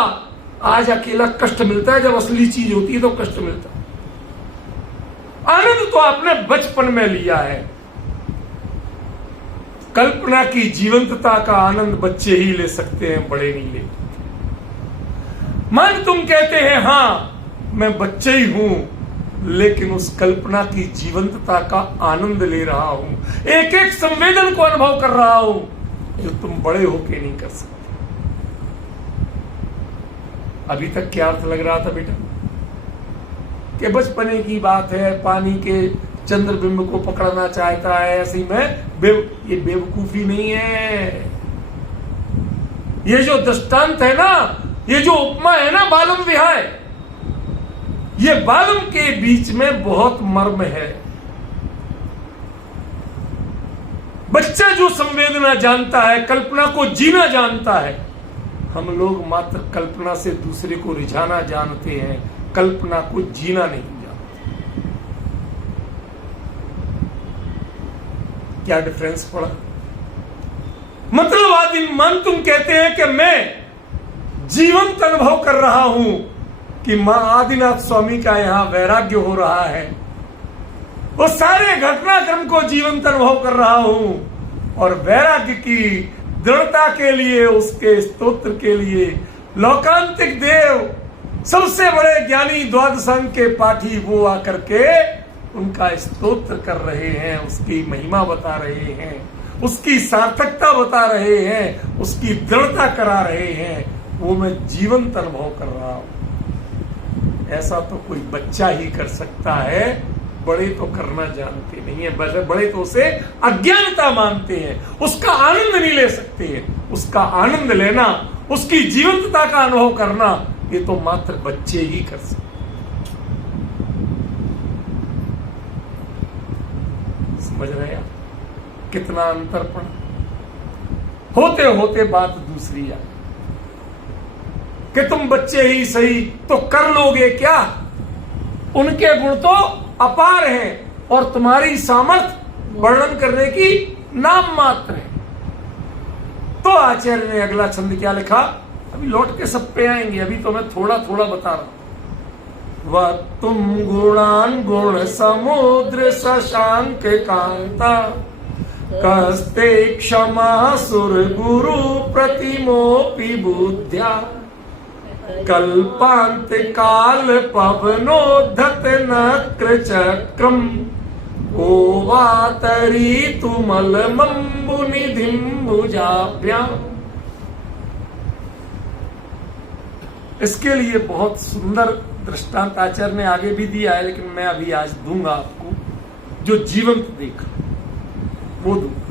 आज अकेला कष्ट मिलता है। जब असली चीज होती है तो कष्ट मिलता है। आनंद तो आपने बचपन में लिया है। कल्पना की जीवंतता का आनंद बच्चे ही ले सकते हैं, बड़े नहीं ले। मन तुम कहते हैं हाँ मैं बच्चे ही हूं, लेकिन उस कल्पना की जीवंतता का आनंद ले रहा हूं, एक एक संवेदन को अनुभव कर रहा हूं, जो तुम बड़े होके नहीं कर सकते। अभी तक क्या अर्थ लग रहा था बेटा कि बचपने की बात है, पानी के चंद्रबिंब को पकड़ना चाहता है, ऐसे ही ये बेवकूफी नहीं है। ये जो दृष्टांत है ना, ये जो उपमा है ना, बालम विहाय, ये बालम के बीच में बहुत मर्म है। बच्चा जो संवेदना जानता है, कल्पना को जीना जानता है, हम लोग मात्र कल्पना से दूसरे को रिझाना जानते हैं, कल्पना को जीना नहीं जानते। क्या डिफरेंस पड़ा? मतलब आदि मन तुम कहते हैं कि मैं जीवंत अनुभव कर रहा हूं कि मां आदिनाथ स्वामी का यहां वैराग्य हो रहा है, वो सारे घटनाक्रम को जीवंत अनुभव कर रहा हूं, और वैराग्य की दृढ़ता के लिए, उसके स्तोत्र के लिए लोकांतिक देव, सबसे बड़े ज्ञानी, द्वादशांग के पाठी, वो आकर के उनका स्तोत्र कर रहे हैं, उसकी महिमा बता रहे हैं, उसकी सार्थकता बता रहे हैं, उसकी दृढ़ता करा रहे हैं, वो मैं जीवंत अनुभव कर रहा हूं। ऐसा तो कोई बच्चा ही कर सकता है, बड़े तो करना जानते नहीं है। बड़े तो उसे अज्ञानता मानते हैं, उसका आनंद नहीं ले सकते हैं। उसका आनंद लेना, उसकी जीवंतता का अनुभव करना, ये तो मात्र बच्चे ही कर सकते। समझ रहे आप कितना अंतर पड़ा? होते होते बात दूसरी आई कि तुम बच्चे ही सही तो कर लोगे क्या? उनके गुण तो अपार हैं और तुम्हारी सामर्थ्य वर्णन करने की नाम मात्र है। तो आचार्य ने अगला छंद क्या लिखा? अभी लौट के सब पे आएंगे, अभी तो मैं थोड़ा थोड़ा बता रहा हूं। वह तुम गुणान गुण समुद्र शशांक कांता, कस्ते क्षमा सुर गुरु प्रतिमोपि बुद्ध्या, कल्पांत काल पवनोद्धत नक्र चक्रम, ओवातरी तुमल मंबु निधिम भुजाभ्याम। इसके लिए बहुत सुंदर दृष्टांत आचार्य ने आगे भी दिया है, लेकिन मैं अभी आज दूंगा आपको, जो जीवंत देखा वो दूंगा।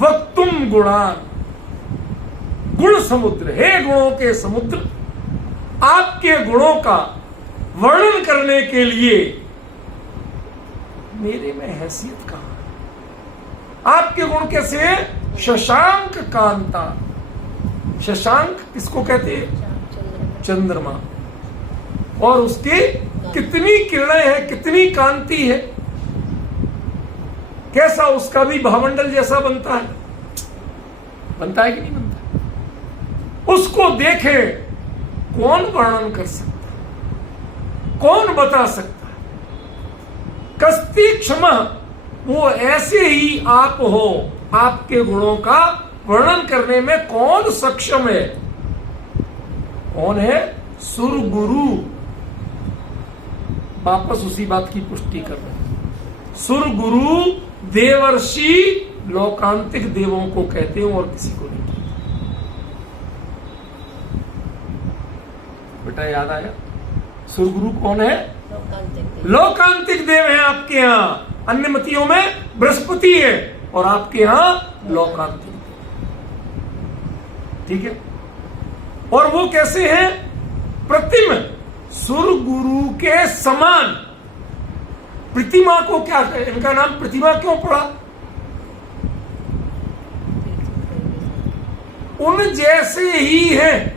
वक्तुम गुणान, गुण समुद्र, हे गुणों के समुद्र, आपके गुणों का वर्णन करने के लिए मेरे में हैसियत कहां? आपके गुण कैसे हैं? शशांक कांता। शशांक किसको कहते हैं? चंद्रमा। और उसकी कितनी किरणें हैं, कितनी कांति है, कैसा उसका भी भावमंडल जैसा बनता है? बनता है कि नहीं बनता? उसको देखे कौन वर्णन कर सकता है, कौन बता सकता है? कस्ती क्षमा, वो ऐसे ही आप हो, आपके गुणों का वर्णन करने में कौन सक्षम है? कौन है? सुर गुरु। वापस उसी बात की पुष्टि कर रहे हैं। सुर गुरु देवर्षि लोकांतिक देवों को कहते हैं और किसी को नहीं कहते। बेटा याद आया? सुरगुरु कौन है? लोकांतिक लोकांतिक देव है आपके यहाँ। अन्य मतियों में बृहस्पति है और आपके यहाँ लोकांतिक देव। ठीक है। और वो कैसे हैं? प्रतिम सुरगुरु के समान। प्रतिमा को क्या, इनका नाम प्रतिमा क्यों पड़ा? उन जैसे ही है।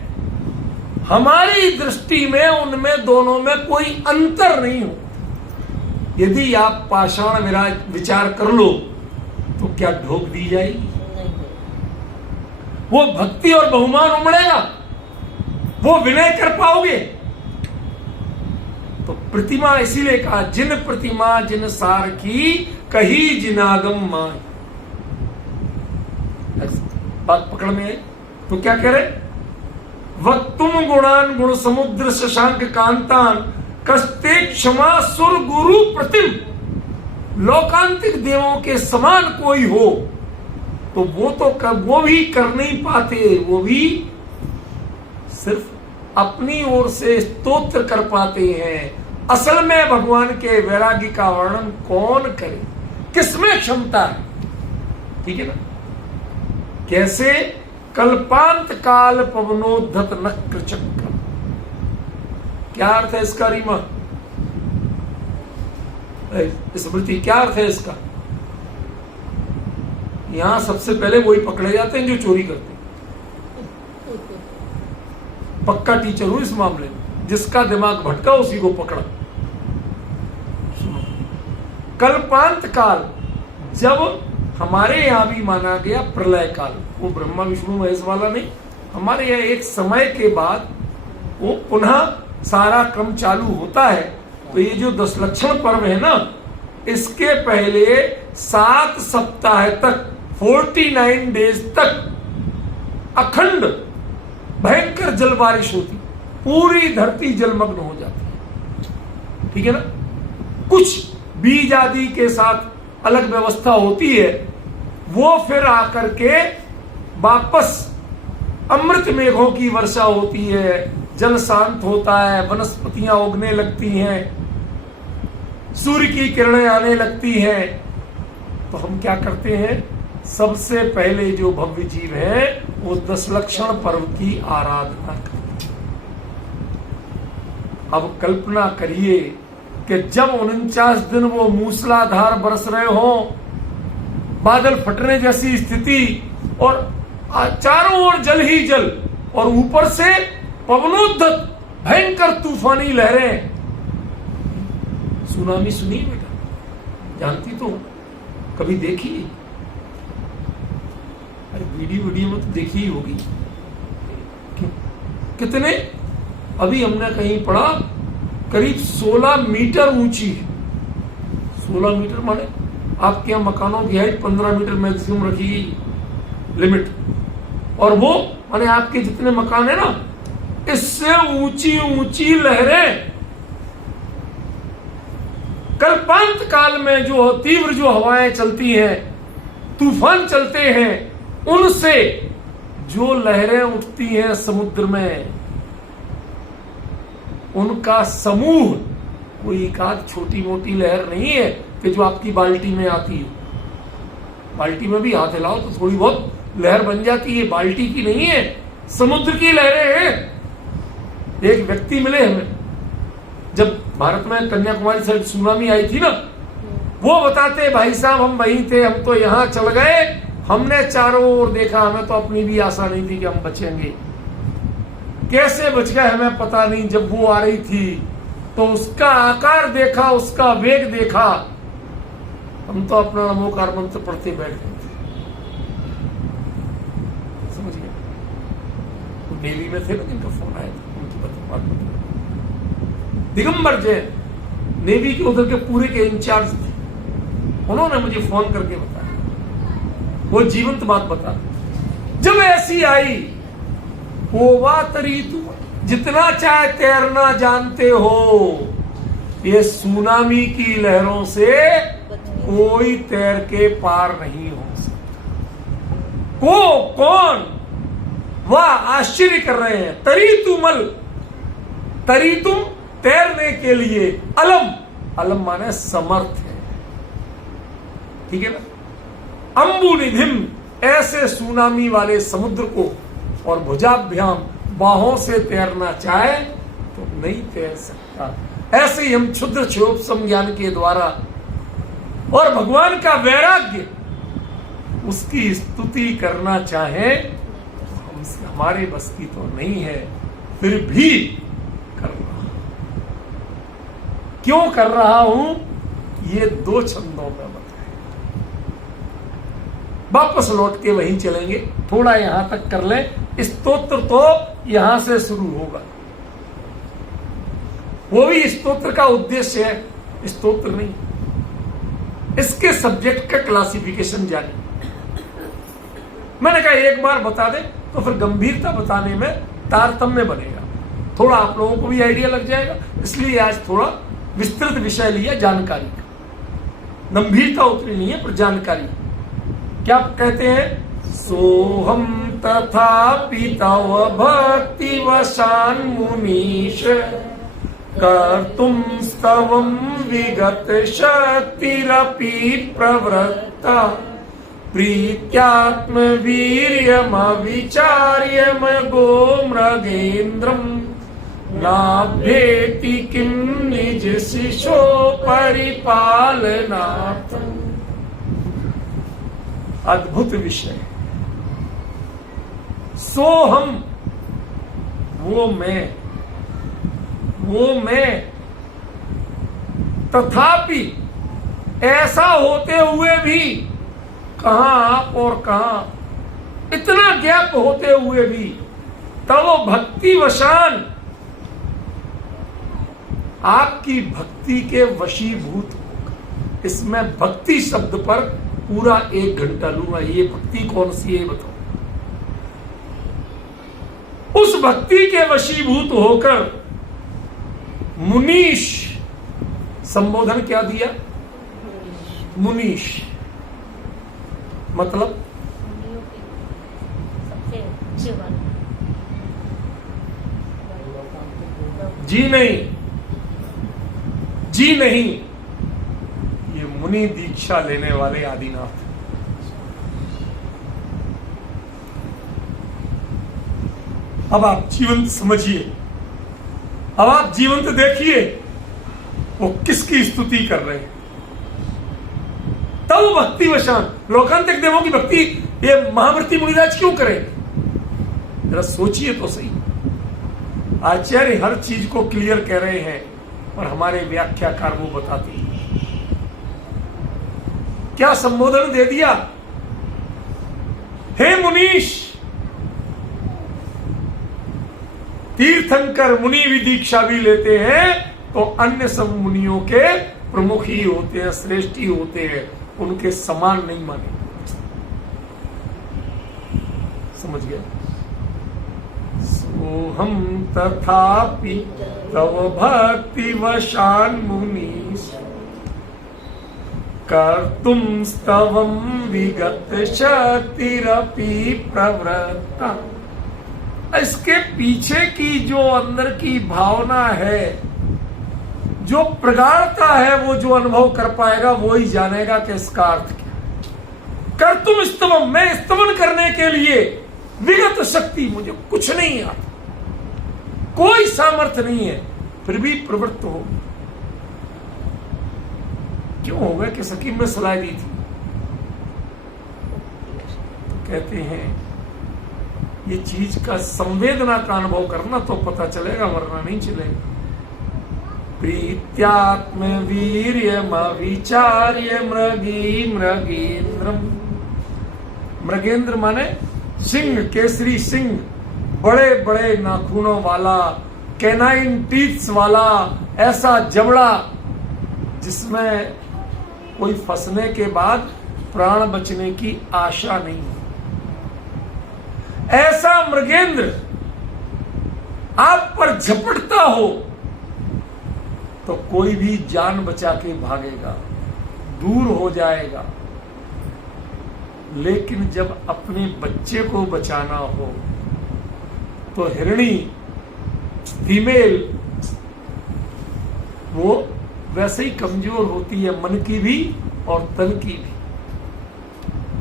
हमारी दृष्टि में उनमें दोनों में कोई अंतर नहीं हो। यदि आप पाषाण विचार कर लो तो क्या ढोक दी जाएगी? वो भक्ति और बहुमान उमड़ेगा? वो विनय कर पाओगे? तो प्रतिमा इसीलिए कहा, जिन प्रतिमा जिन सार की कही जिनागम मां। बात पकड़ में आई? तो क्या कह रहे? वक्तुम गुणान गुण समुद्र शशांक कांतान कस्ते क्षमा सुर गुरु प्रतिम। लोकांतिक देवों के समान कोई हो तो वो भी कर नहीं पाते। वो भी सिर्फ अपनी ओर से स्तोत्र कर पाते हैं। असल में भगवान के वैराग्य का वर्णन कौन करे? किसमें क्षमता है? ठीक है ना? कैसे? कल्पांत काल पवनोद्धत नक्र चक्र। क्या अर्थ है इसका रीमा? स्मृति, क्या अर्थ है इसका? यहां सबसे पहले वही पकड़े जाते हैं जो चोरी करते हैं। पक्का टीचर हूं इस मामले में। जिसका दिमाग भटका उसी को पकड़ा। कल्पांत काल, जब हमारे यहां भी माना गया प्रलय काल, वो ब्रह्मा विष्णु महेश वाला नहीं, हमारे यहाँ एक समय के बाद वो पुनः सारा क्रम चालू होता है। तो ये जो 10 लक्षण पर्व है ना, इसके पहले 7 सप्ताह तक 49 डेज तक अखंड भयंकर जल बारिश होती, पूरी धरती जलमग्न हो जाती है। ठीक है ना? कुछ बीज आदि के साथ अलग व्यवस्था होती है। वो फिर आकर के वापस अमृत मेघों की वर्षा होती है, जल शांत होता है, वनस्पतियां उगने लगती हैं, सूर्य की किरणें आने लगती हैं। तो हम क्या करते हैं? सबसे पहले जो भव्य जीव है वो 10 लक्षण पर्व की आराधना करते हैं। अब कल्पना करिए कि जब 49 दिन वो मूसलाधार बरस रहे हो, बादल फटने जैसी स्थिति और चारों ओर जल ही जल, और ऊपर से पवनोद्धत भयंकर तूफानी लहरें। सुनामी सुनी बेटा? जानती तो कभी देखी? अरे वीडियो में तो देखी ही होगी। कितने? अभी हमने कहीं पढ़ा करीब 16 मीटर ऊंची। 16 मीटर माने आपके यहाँ मकानों की हाइट 15 मीटर मैक्सिमम रखी गई लिमिट, और वो माने आपके जितने मकान है ना, इससे ऊंची ऊंची लहरें। कल्पांत काल में जो तीव्र जो हवाएं चलती हैं, तूफान चलते हैं, उनसे जो लहरें उठती हैं समुद्र में, उनका समूह, कोई एक आध छोटी मोटी लहर नहीं है कि जो आपकी बाल्टी में आती है। बाल्टी में भी हाथ हिलाओ तो थोड़ी बहुत लहर बन जाती है, बाल्टी की नहीं है, समुद्र की लहरें हैं। एक व्यक्ति मिले हमें, जब भारत में कन्याकुमारी साइड सुनामी आई थी ना, वो बताते भाई साहब हम वहीं थे, हम तो यहां चल गए, हमने चारों ओर देखा, हमें तो अपनी भी आशा नहीं थी कि हम बचेंगे। कैसे बच गए हमें पता नहीं। जब वो आ रही थी तो उसका आकार देखा, उसका वेग देखा, हम तो अपना नमोकार मंत्र पढ़ते बैठ गए थे। समझ गए? नेवी में थे ना जिनका फोन आया था, उनकी बात दिगंबर जैन नेवी के उधर के पूरे के इंचार्ज थे, उन्होंने मुझे फोन करके बताया, वो जीवंत बात बता। जब ऐसी आई होवा तरी तू, जितना चाहे तैरना जानते हो, ये सुनामी की लहरों से कोई तैर के पार नहीं हो सकता। कौन? वाह, आश्चर्य कर रहे हैं। तरी तुम तैरने के लिए अलम, अलम माने समर्थ है, ठीक है ना। अंबु निधिम, ऐसे सुनामी वाले समुद्र को और भुजाभ्याम, बाहों से तैरना चाहे तो नहीं तैर सकता। ऐसे ही हम क्षुद्र क्षोभसम ज्ञान के द्वारा और भगवान का वैराग्य, उसकी स्तुति करना चाहे तो हमारे बस की तो नहीं है, फिर भी कर रहा। क्यों कर रहा हूं, ये 2 छंदों में बताए। वापस लौट के वहीं चलेंगे, थोड़ा यहां तक कर लें। स्तोत्र तो यहां से शुरू होगा, वो भी स्तोत्र का उद्देश्य है, स्तोत्र नहीं। इसके सब्जेक्ट का क्लासिफिकेशन जानिए। मैंने कहा एक बार बता दे तो फिर गंभीरता बताने में तारतम्य बनेगा, थोड़ा आप लोगों को भी आइडिया लग जाएगा। इसलिए आज थोड़ा विस्तृत विषय लिया जानकारी का। गंभीरता उतनी नहीं है पर जानकारी। क्या कहते हैं? सोहम तथापि तव भक्ति वशान मुनीश कर्तुम स्तवम विगत शक्तिरपि प्रवृत्ता प्रीत्यात्म वीर्यम विचार्यम गो मृगेन्द्रम नाभ्येति किम निज शिशो परिपालनार्थम। अद्भुत विषय। सोहम, वो मैं, तथापि ऐसा होते हुए भी, कहां आप और कहां, इतना गैप होते हुए भी, तब वो भक्ति वशान, आपकी भक्ति के वशीभूत होगा। इसमें भक्ति शब्द पर पूरा 1 घंटा लूंगा। ये भक्ति कौन सी है बताओ। उस भक्ति के वशीभूत होकर मुनीश, संबोधन क्या दिया? मुनीश मतलब जी नहीं, ये मुनि दीक्षा लेने वाले आदिनाथ। अब आप जीवंत समझिए, अब आप जीवंत देखिए वो किसकी स्तुति कर रहे हैं। तब भक्ति वशान, लोकांतिक देवों की भक्ति ये महावर्ती मुनिराज क्यों करें? जरा सोचिए तो सही। आचार्य हर चीज को क्लियर कह रहे हैं और हमारे व्याख्याकार वो बताते हैं। क्या संबोधन दे दिया? हे मुनीश, तीर्थंकर मुनि भी दीक्षा भी लेते हैं तो अन्य सब मुनियों के प्रमुख ही होते हैं, श्रेष्ठ ही होते हैं, उनके समान नहीं माने। समझ गए? सोहम तथापि तव भक्ति वशान मुनीश कर्तुम स्तवम विगत शक्तिरपि प्रवृत्ता। इसके पीछे की जो अंदर की भावना है, जो प्रगाढ़ता है, वो जो अनुभव कर पाएगा वो ही जानेगा कि इसका अर्थ क्या। कर तुम स्तवम, मैं स्तवन करने के लिए विगत शक्ति, मुझे कुछ नहीं आता, कोई सामर्थ्य नहीं है, फिर भी प्रवृत्त हो। क्यों हो गया कि सकीम में सलाह दी थी? तो कहते हैं ये चीज का संवेदना का अनुभव करना तो पता चलेगा, वरना नहीं चलेगा। प्रीत्यात्म वीर्यम विचार्य मृगेन्द्रम। मृगेंद्र माने सिंह, केसरी सिंह, बड़े बड़े नाखूनों वाला, कैनाइन टीथ्स वाला, ऐसा जबड़ा जिसमें कोई फंसने के बाद प्राण बचने की आशा नहीं। ऐसा मृगेंद्र आप पर झपटता हो तो कोई भी जान बचा के भागेगा, दूर हो जाएगा। लेकिन जब अपने बच्चे को बचाना हो तो हिरणी, फीमेल, वो वैसे ही कमजोर होती है, मन की भी और तन की भी।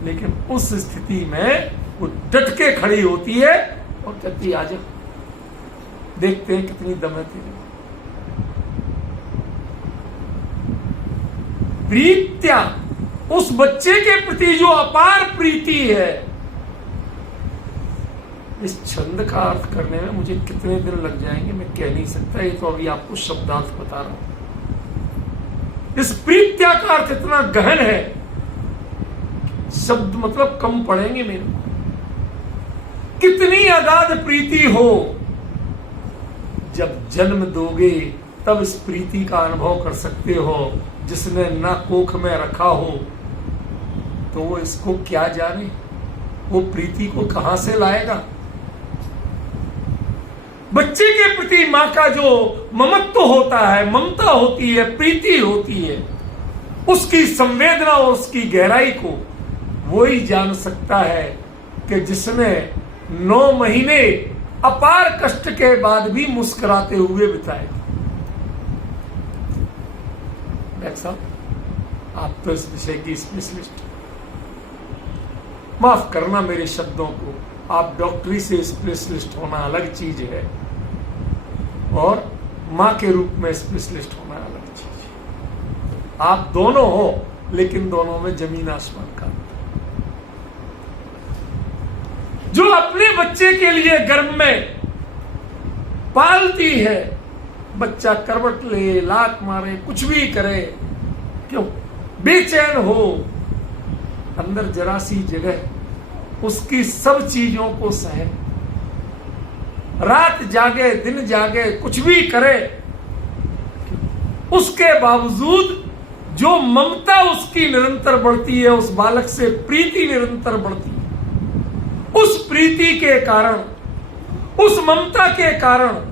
लेकिन उस स्थिति में वो डट के खड़ी होती है और कहती आ जा, देखते हैं कितनी दम है तेरी। प्रीत्या, उस बच्चे के प्रति जो अपार प्रीति है। इस छंद का अर्थ करने में मुझे कितने दिन लग जाएंगे मैं कह नहीं सकता, ये तो अभी आपको शब्दार्थ बता रहा हूं। इस प्रीत्या का अर्थ इतना गहन है, शब्द मतलब कम पड़ेंगे मेरे को। कितनी अगाध प्रीति हो, जब जन्म दोगे तब इस प्रीति का अनुभव कर सकते हो। जिसने ना कोख में रखा हो तो वो इसको क्या जाने, वो प्रीति को कहां से लाएगा। बच्चे के प्रति मां का जो ममत्व होता है, ममता होती है, प्रीति होती है, उसकी संवेदना और उसकी गहराई को वो ही जान सकता है कि जिसने 9 महीने अपार कष्ट के बाद भी मुस्कुराते हुए बिताए। डॉक्टर साहब, आप तो इस विषय की स्पेशलिस्ट, माफ करना मेरे शब्दों को, आप डॉक्टरी से स्पेशलिस्ट होना अलग चीज है और मां के रूप में स्पेशलिस्ट होना अलग चीज है। आप दोनों हो, लेकिन दोनों में जमीन आसमान का। जो अपने बच्चे के लिए गर्भ में पालती है, बच्चा करवट ले, लात मारे, कुछ भी करे, क्यों बेचैन हो, अंदर जरा सी जगह उसकी सब चीजों को सहे, रात जागे दिन जागे कुछ भी करे, उसके बावजूद जो ममता उसकी निरंतर बढ़ती है, उस बालक से प्रीति निरंतर बढ़ती है। उस प्रीति के कारण, उस ममता के कारण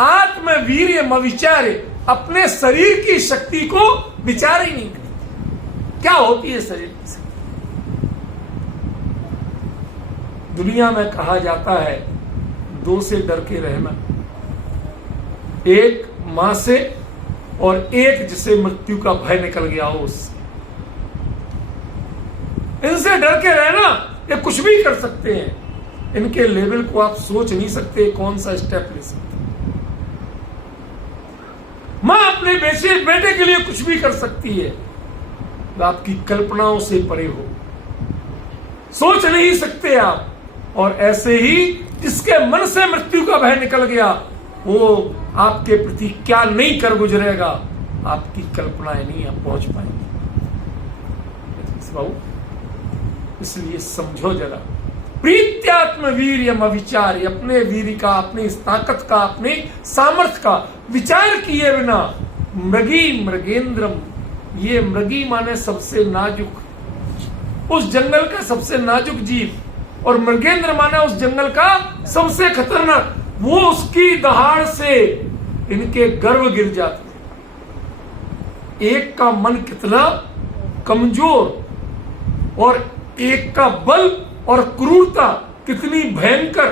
आत्मवीर्य विचारे, अपने शरीर की शक्ति को विचार ही नहीं करती। क्या होती है शरीर की शक्ति? दुनिया में कहा जाता है 2 से डर के रहना, एक मां से और एक जिसे मृत्यु का भय निकल गया हो उससे। इनसे डर के रहना, ये कुछ भी कर सकते हैं, इनके लेवल को आप सोच नहीं सकते कौन सा स्टेप ले सकते। मां अपने बेटे के लिए कुछ भी कर सकती है, तो आपकी कल्पनाओं से परे हो, सोच नहीं सकते आप। और ऐसे ही जिसके मन से मृत्यु का भय निकल गया, वो आपके प्रति क्या नहीं कर गुजरेगा, आपकी कल्पनाएं नहीं आप पहुंच पाएंगे। बाबू, इसलिए समझो जरा, प्रीत्यात्म वीर्यम अविचार्य, अपने वीर का, अपनी ताकत का, अपने सामर्थ्य का विचार किए बिना मृगी मृगेंद्रम, ये मृगी माने सबसे नाजुक, उस जंगल का सबसे नाजुक जीव, और मृगेंद्र माने उस जंगल का सबसे खतरनाक, वो उसकी दहाड़ से इनके गर्व गिर जाते। एक का मन कितना कमजोर और एक का बल और क्रूरता कितनी भयंकर,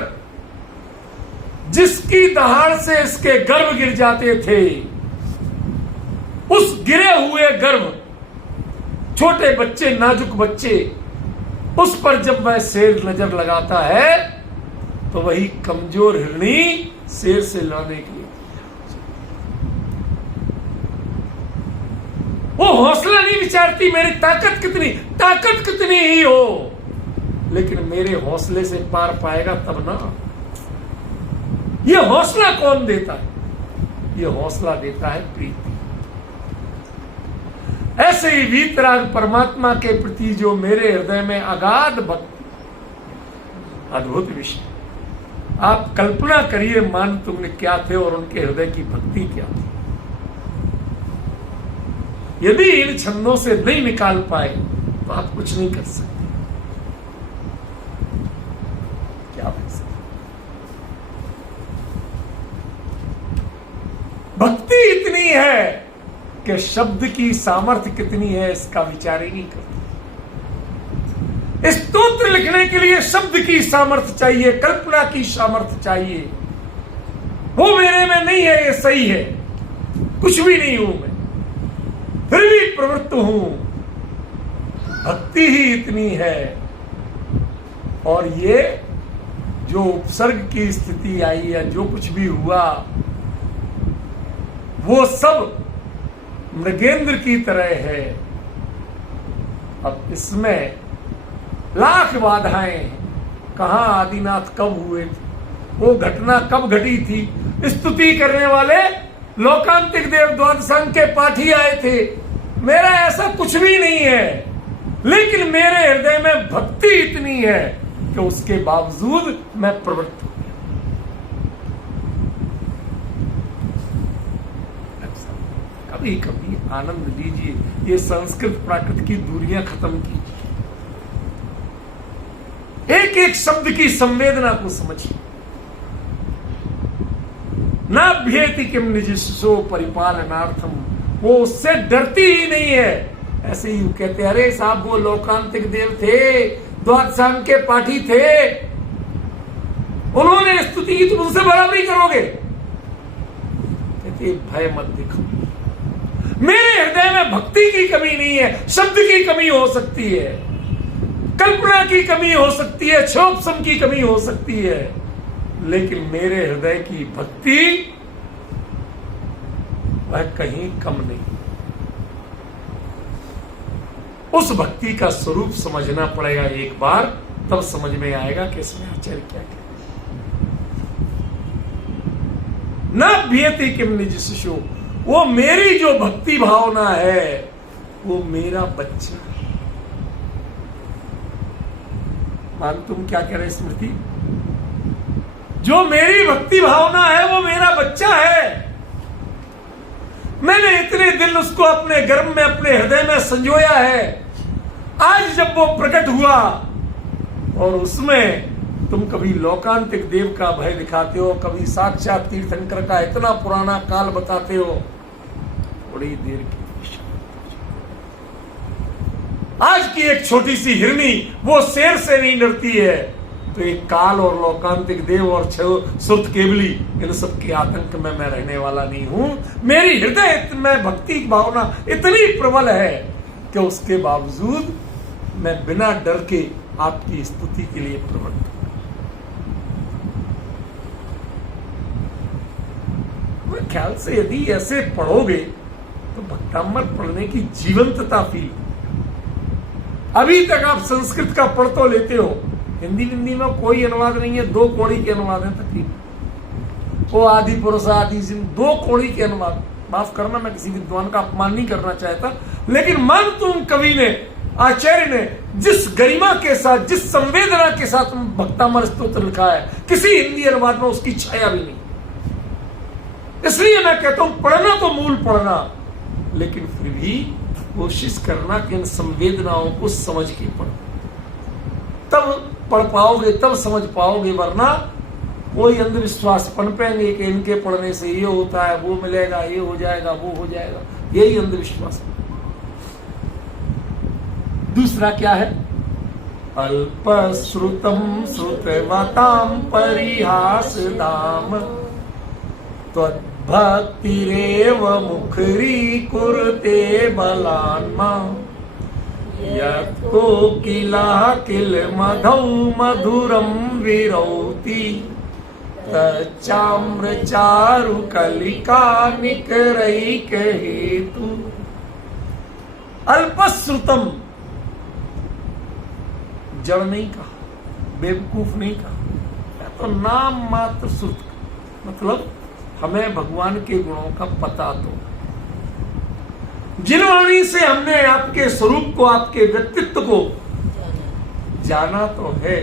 जिसकी दहाड़ से इसके गर्भ गिर जाते थे। उस गिरे हुए गर्भ, छोटे बच्चे, नाजुक बच्चे, उस पर जब वह शेर नजर लगाता है तो वही कमजोर हिरणी शेर से लड़ने के लिए, वो हौसला नहीं विचारती मेरी ताकत कितनी ही हो, लेकिन मेरे हौसले से पार पाएगा तब ना। ये हौसला कौन देता है? ये हौसला देता है प्रीति। ऐसे ही वीतराग परमात्मा के प्रति जो मेरे हृदय में अगाध भक्ति, अद्भुत विषय। आप कल्पना करिए मान तुमने क्या थे और उनके हृदय की भक्ति क्या थी। यदि इन छंदों से नहीं निकाल पाए तो आप कुछ नहीं कर सकते। क्या कर सकते? भक्ति इतनी है कि शब्द की सामर्थ्य कितनी है इसका विचार ही नहीं करते। स्तोत्र लिखने के लिए शब्द की सामर्थ्य चाहिए, कल्पना की सामर्थ्य चाहिए। वो मेरे में नहीं है, ये सही है, कुछ भी नहीं हूं मैं, फिर भी प्रवृत्त हूं। भक्ति ही इतनी है। और ये जो उपसर्ग की स्थिति आई या जो कुछ भी हुआ, वो सब मृगेंद्र की तरह है। अब इसमें लाख बाधाएं, कहां आदिनाथ कब हुए थे, वो घटना कब घटी थी। स्तुति करने वाले लोकांतिक देव द्वादशांग के पाठी आए थे, मेरा ऐसा कुछ भी नहीं है, लेकिन मेरे हृदय में भक्ति इतनी है कि उसके बावजूद मैं प्रवृत्त हूं। कभी कभी आनंद लीजिए, ये संस्कृत प्राकृत की दूरियां खत्म कीजिए, एक एक शब्द की संवेदना को समझिए। ना भ्येति किम निजस्सो परिपालनार्थम, वो उससे डरती ही नहीं है। ऐसे ही कहते, अरे साहब वो लोकांतिक देव थे, द्वादशांग के पाठी थे, उन्होंने स्तुति की, तुम उनसे बराबरी करोगे। कहते भय मत दिखो, मेरे हृदय में भक्ति की कमी नहीं है, शब्द की कमी हो सकती है, कल्पना की कमी हो सकती है, क्षोभसम की कमी हो सकती है, लेकिन मेरे हृदय की भक्ति वह कहीं कम नहीं। उस भक्ति का स्वरूप समझना पड़ेगा एक बार, तब समझ में आएगा कि इसमें आचार्य क्या कहते हैं। न भ्येति किम निज शिशु, वो मेरी जो भक्ति भावना है वो मेरा बच्चा है। मान तुम क्या कह रहे स्मृति, जो मेरी भक्ति भावना है वो मेरा बच्चा है। मैंने इतने दिन उसको अपने गर्भ में, अपने हृदय में संजोया है। आज जब वो प्रकट हुआ और उसमें तुम कभी लोकांतिक देव का भय दिखाते हो, कभी साक्षात तीर्थंकर का इतना पुराना काल बताते हो, थोड़ी देर की आज की एक छोटी सी हिरनी वो शेर से नहीं डरती है, तो एक काल और लोकांतिक देव और सुरत केवली, इन सब के आतंक में मैं रहने वाला नहीं हूं। मेरी हृदय में भक्ति की भावना इतनी प्रबल है कि उसके बावजूद मैं बिना डर के आपकी स्तुति के लिए प्रवृत्त हूं। मेरे ख्याल से यदि ऐसे पढ़ोगे तो भक्तामृत पढ़ने की जीवंतता फील। अभी तक आप संस्कृत का पढ़ तो लेते हो, हिंदी में कोई अनुवाद नहीं है, 2 कौड़ी के अनुवाद है तकरीबन, वो आदि पुरुष आदि सिंह 2 कौड़ी के अनुवाद। माफ करना, मैं किसी विद्वान का अपमान नहीं करना चाहता, लेकिन मान तुम कवि ने, आचार्य ने जिस गरिमा के साथ, जिस संवेदना के साथ भक्तामृत स्तोत्र लिखा है, किसी हिंदी अनुवाद में उसकी छाया भी नहीं। इसलिए मैं कहता हूं पढ़ना तो मूल पढ़ना, लेकिन फिर भी कोशिश करना कि इन संवेदनाओं को समझ के पढ़ो, तब पढ़ पाओगे, तब समझ पाओगे। वरना कोई अंधविश्वास पनपेंगे कि इनके पढ़ने से ये होता है, वो मिलेगा, ये हो जाएगा, वो हो जाएगा, यही अंधविश्वास है। दूसरा क्या है, अल्प श्रुतम श्रुतवताम परिहास दाम भक्तिरेव मुखरी कुरुते बलान्मा यत्को किला किल मधौ मधुरम विरौति तच्चाम्र चारु कलिका निकरैक हेतु। अल्पश्रुतम, जड़ नहीं कहा, बेवकूफ नहीं कहा, तो नाम मात्र श्रुत, मतलब हमें भगवान के गुणों का पता तो, जिन वाणी से हमने आपके स्वरूप को, आपके व्यक्तित्व को जाना तो है,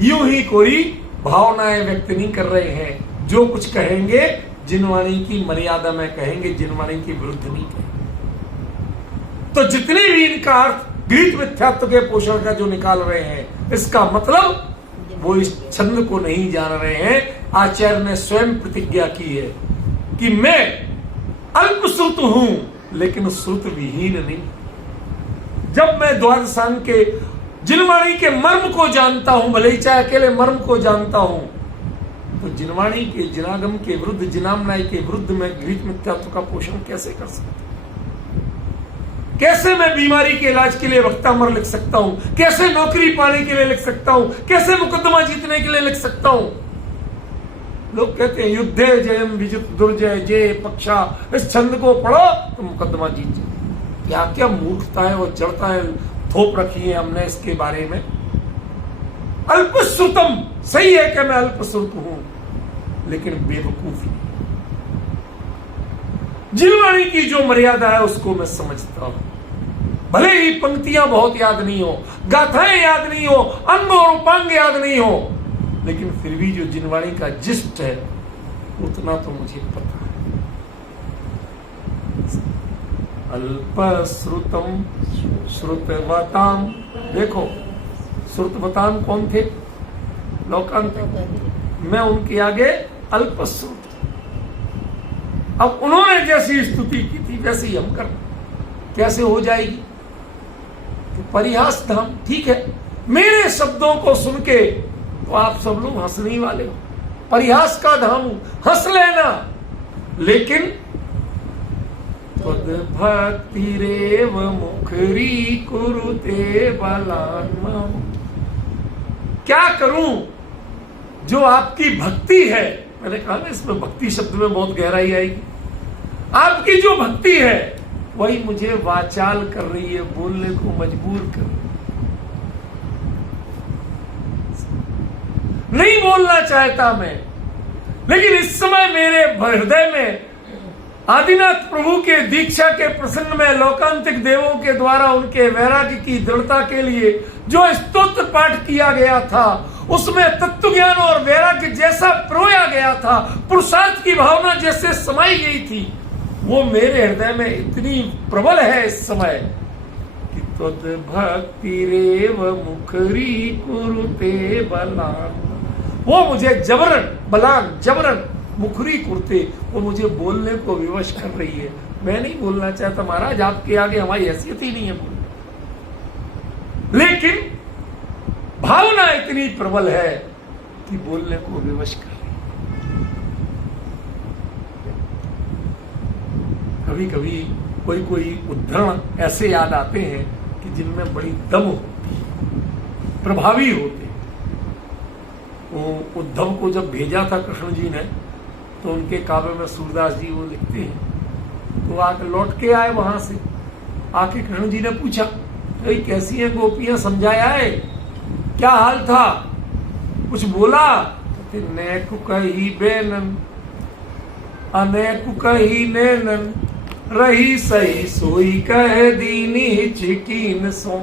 यूं ही कोई भावनाएं व्यक्त नहीं कर रहे हैं। जो कुछ कहेंगे जिन वाणी की मर्यादा में कहेंगे, जिन वाणी के विरुद्ध नहीं कहेंगे। तो जितने भी इनका अर्थ गीत मिथ्यात्व के पोषण का जो निकाल रहे हैं, इसका मतलब वो इस छंद को नहीं जान रहे हैं। आचार्य ने स्वयं प्रतिज्ञा की है कि मैं अल्प श्रुत हूं, लेकिन श्रुत विहीन नहीं। जब मैं द्वादशांग के जिन वाणी के मर्म को जानता हूं, भले ही चाहे अकेले मर्म को जानता हूं, तो जिनवाणी के जिनागम के विरुद्ध, जिनामनाई के विरुद्ध मैं गृहीत मिथ्यात्व का पोषण कैसे कर सकता हूं? कैसे मैं बीमारी के इलाज के लिए वक्तामर लिख सकता हूं? कैसे नौकरी पाने के लिए लिख सकता हूं? कैसे मुकदमा जीतने के लिए लिख सकता हूं? लोग कहते हैं युद्धे जयम विजित दुर्जय जय पक्षा, इस छंद को पढ़ो तो मुकदमा जीत जाए। क्या क्या मूर्खता है और जड़ता है थोप रखी है हमने इसके बारे में। अल्पश्रुतम, सही है कि मैं अल्पश्रुत हूं, लेकिन बेवकूफ नहीं। जिनवाणी की जो मर्यादा है उसको मैं समझता हूं। भले ही पंक्तियां बहुत याद नहीं हो, गाथाएं याद नहीं हो, अंग और उपांग याद नहीं हो, लेकिन फिर भी जो जिनवाणी का जिस्ट है उतना तो मुझे पता है। अल्पश्रुतम श्रुतवताम, देखो श्रुतवताम कौन थे? लोकांतिक। मैं उनके आगे अल्पश्रुत। अब उन्होंने जैसी स्तुति की थी वैसे ही हम करना। कैसे हो जाएगी? तो परिहास धाम, ठीक है, मेरे शब्दों को सुन के तो आप सब लोग हंसने वाले हो। परिहास का धाम, हंस लेना, लेकिन भक्ति रेव मुखरी कुरुते बलान। क्या करूं? जो आपकी भक्ति है, मैंने कहा ना इसमें भक्ति शब्द में बहुत गहराई आएगी। आपकी जो भक्ति है वही मुझे वाचाल कर रही है, बोलने को मजबूर कर रही है। नहीं बोलना चाहता मैं, लेकिन इस समय मेरे हृदय में आदिनाथ प्रभु के दीक्षा के प्रसंग में लोकांतिक देवों के द्वारा उनके वैराग्य की दृढ़ता के लिए जो स्तोत्र पाठ किया गया था, उसमें तत्व ज्ञान और वैराग्य जैसा प्रोया गया था, पुरुषार्थ की भावना जैसे समाई गई थी, वो मेरे हृदय में इतनी प्रबल है इस समय कि तद भक्ति रेव मुखरी कुरुते बलान। वो मुझे जबरन मुखरी कुर्ते, वो मुझे बोलने को विवश कर रही है। मैं नहीं बोलना चाहता महाराज, आपके आगे हमारी हैसियत ही नहीं है बोलने, लेकिन भावना इतनी प्रबल है कि बोलने को विवश कर रही है। कभी कभी कोई उद्धरण ऐसे याद आते हैं कि जिनमें बड़ी दम होती है, प्रभावी होते हैं। वो उद्धव को जब भेजा था कृष्ण जी ने, तो उनके काव्य में सूरदास जी वो लिखते हैं, तो आके लौट के आए वहां से, आके कृष्ण जी ने पूछा भाई कैसी है गोपियां, समझाया है, क्या हाल था, कुछ बोला? कहते नैकु कही बेनन अनेकु कही नैनन, रही सही सोई कह दीनी चिकीन सो।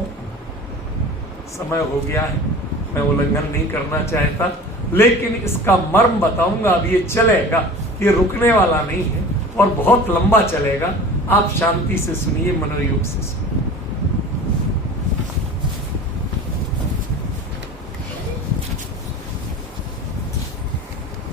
समय हो गया है, मैं उल्लंघन नहीं करना चाहता, लेकिन इसका मर्म बताऊंगा। अब ये चलेगा, ये रुकने वाला नहीं है और बहुत लंबा चलेगा। आप शांति से सुनिए, मनोयोग से सुनिए।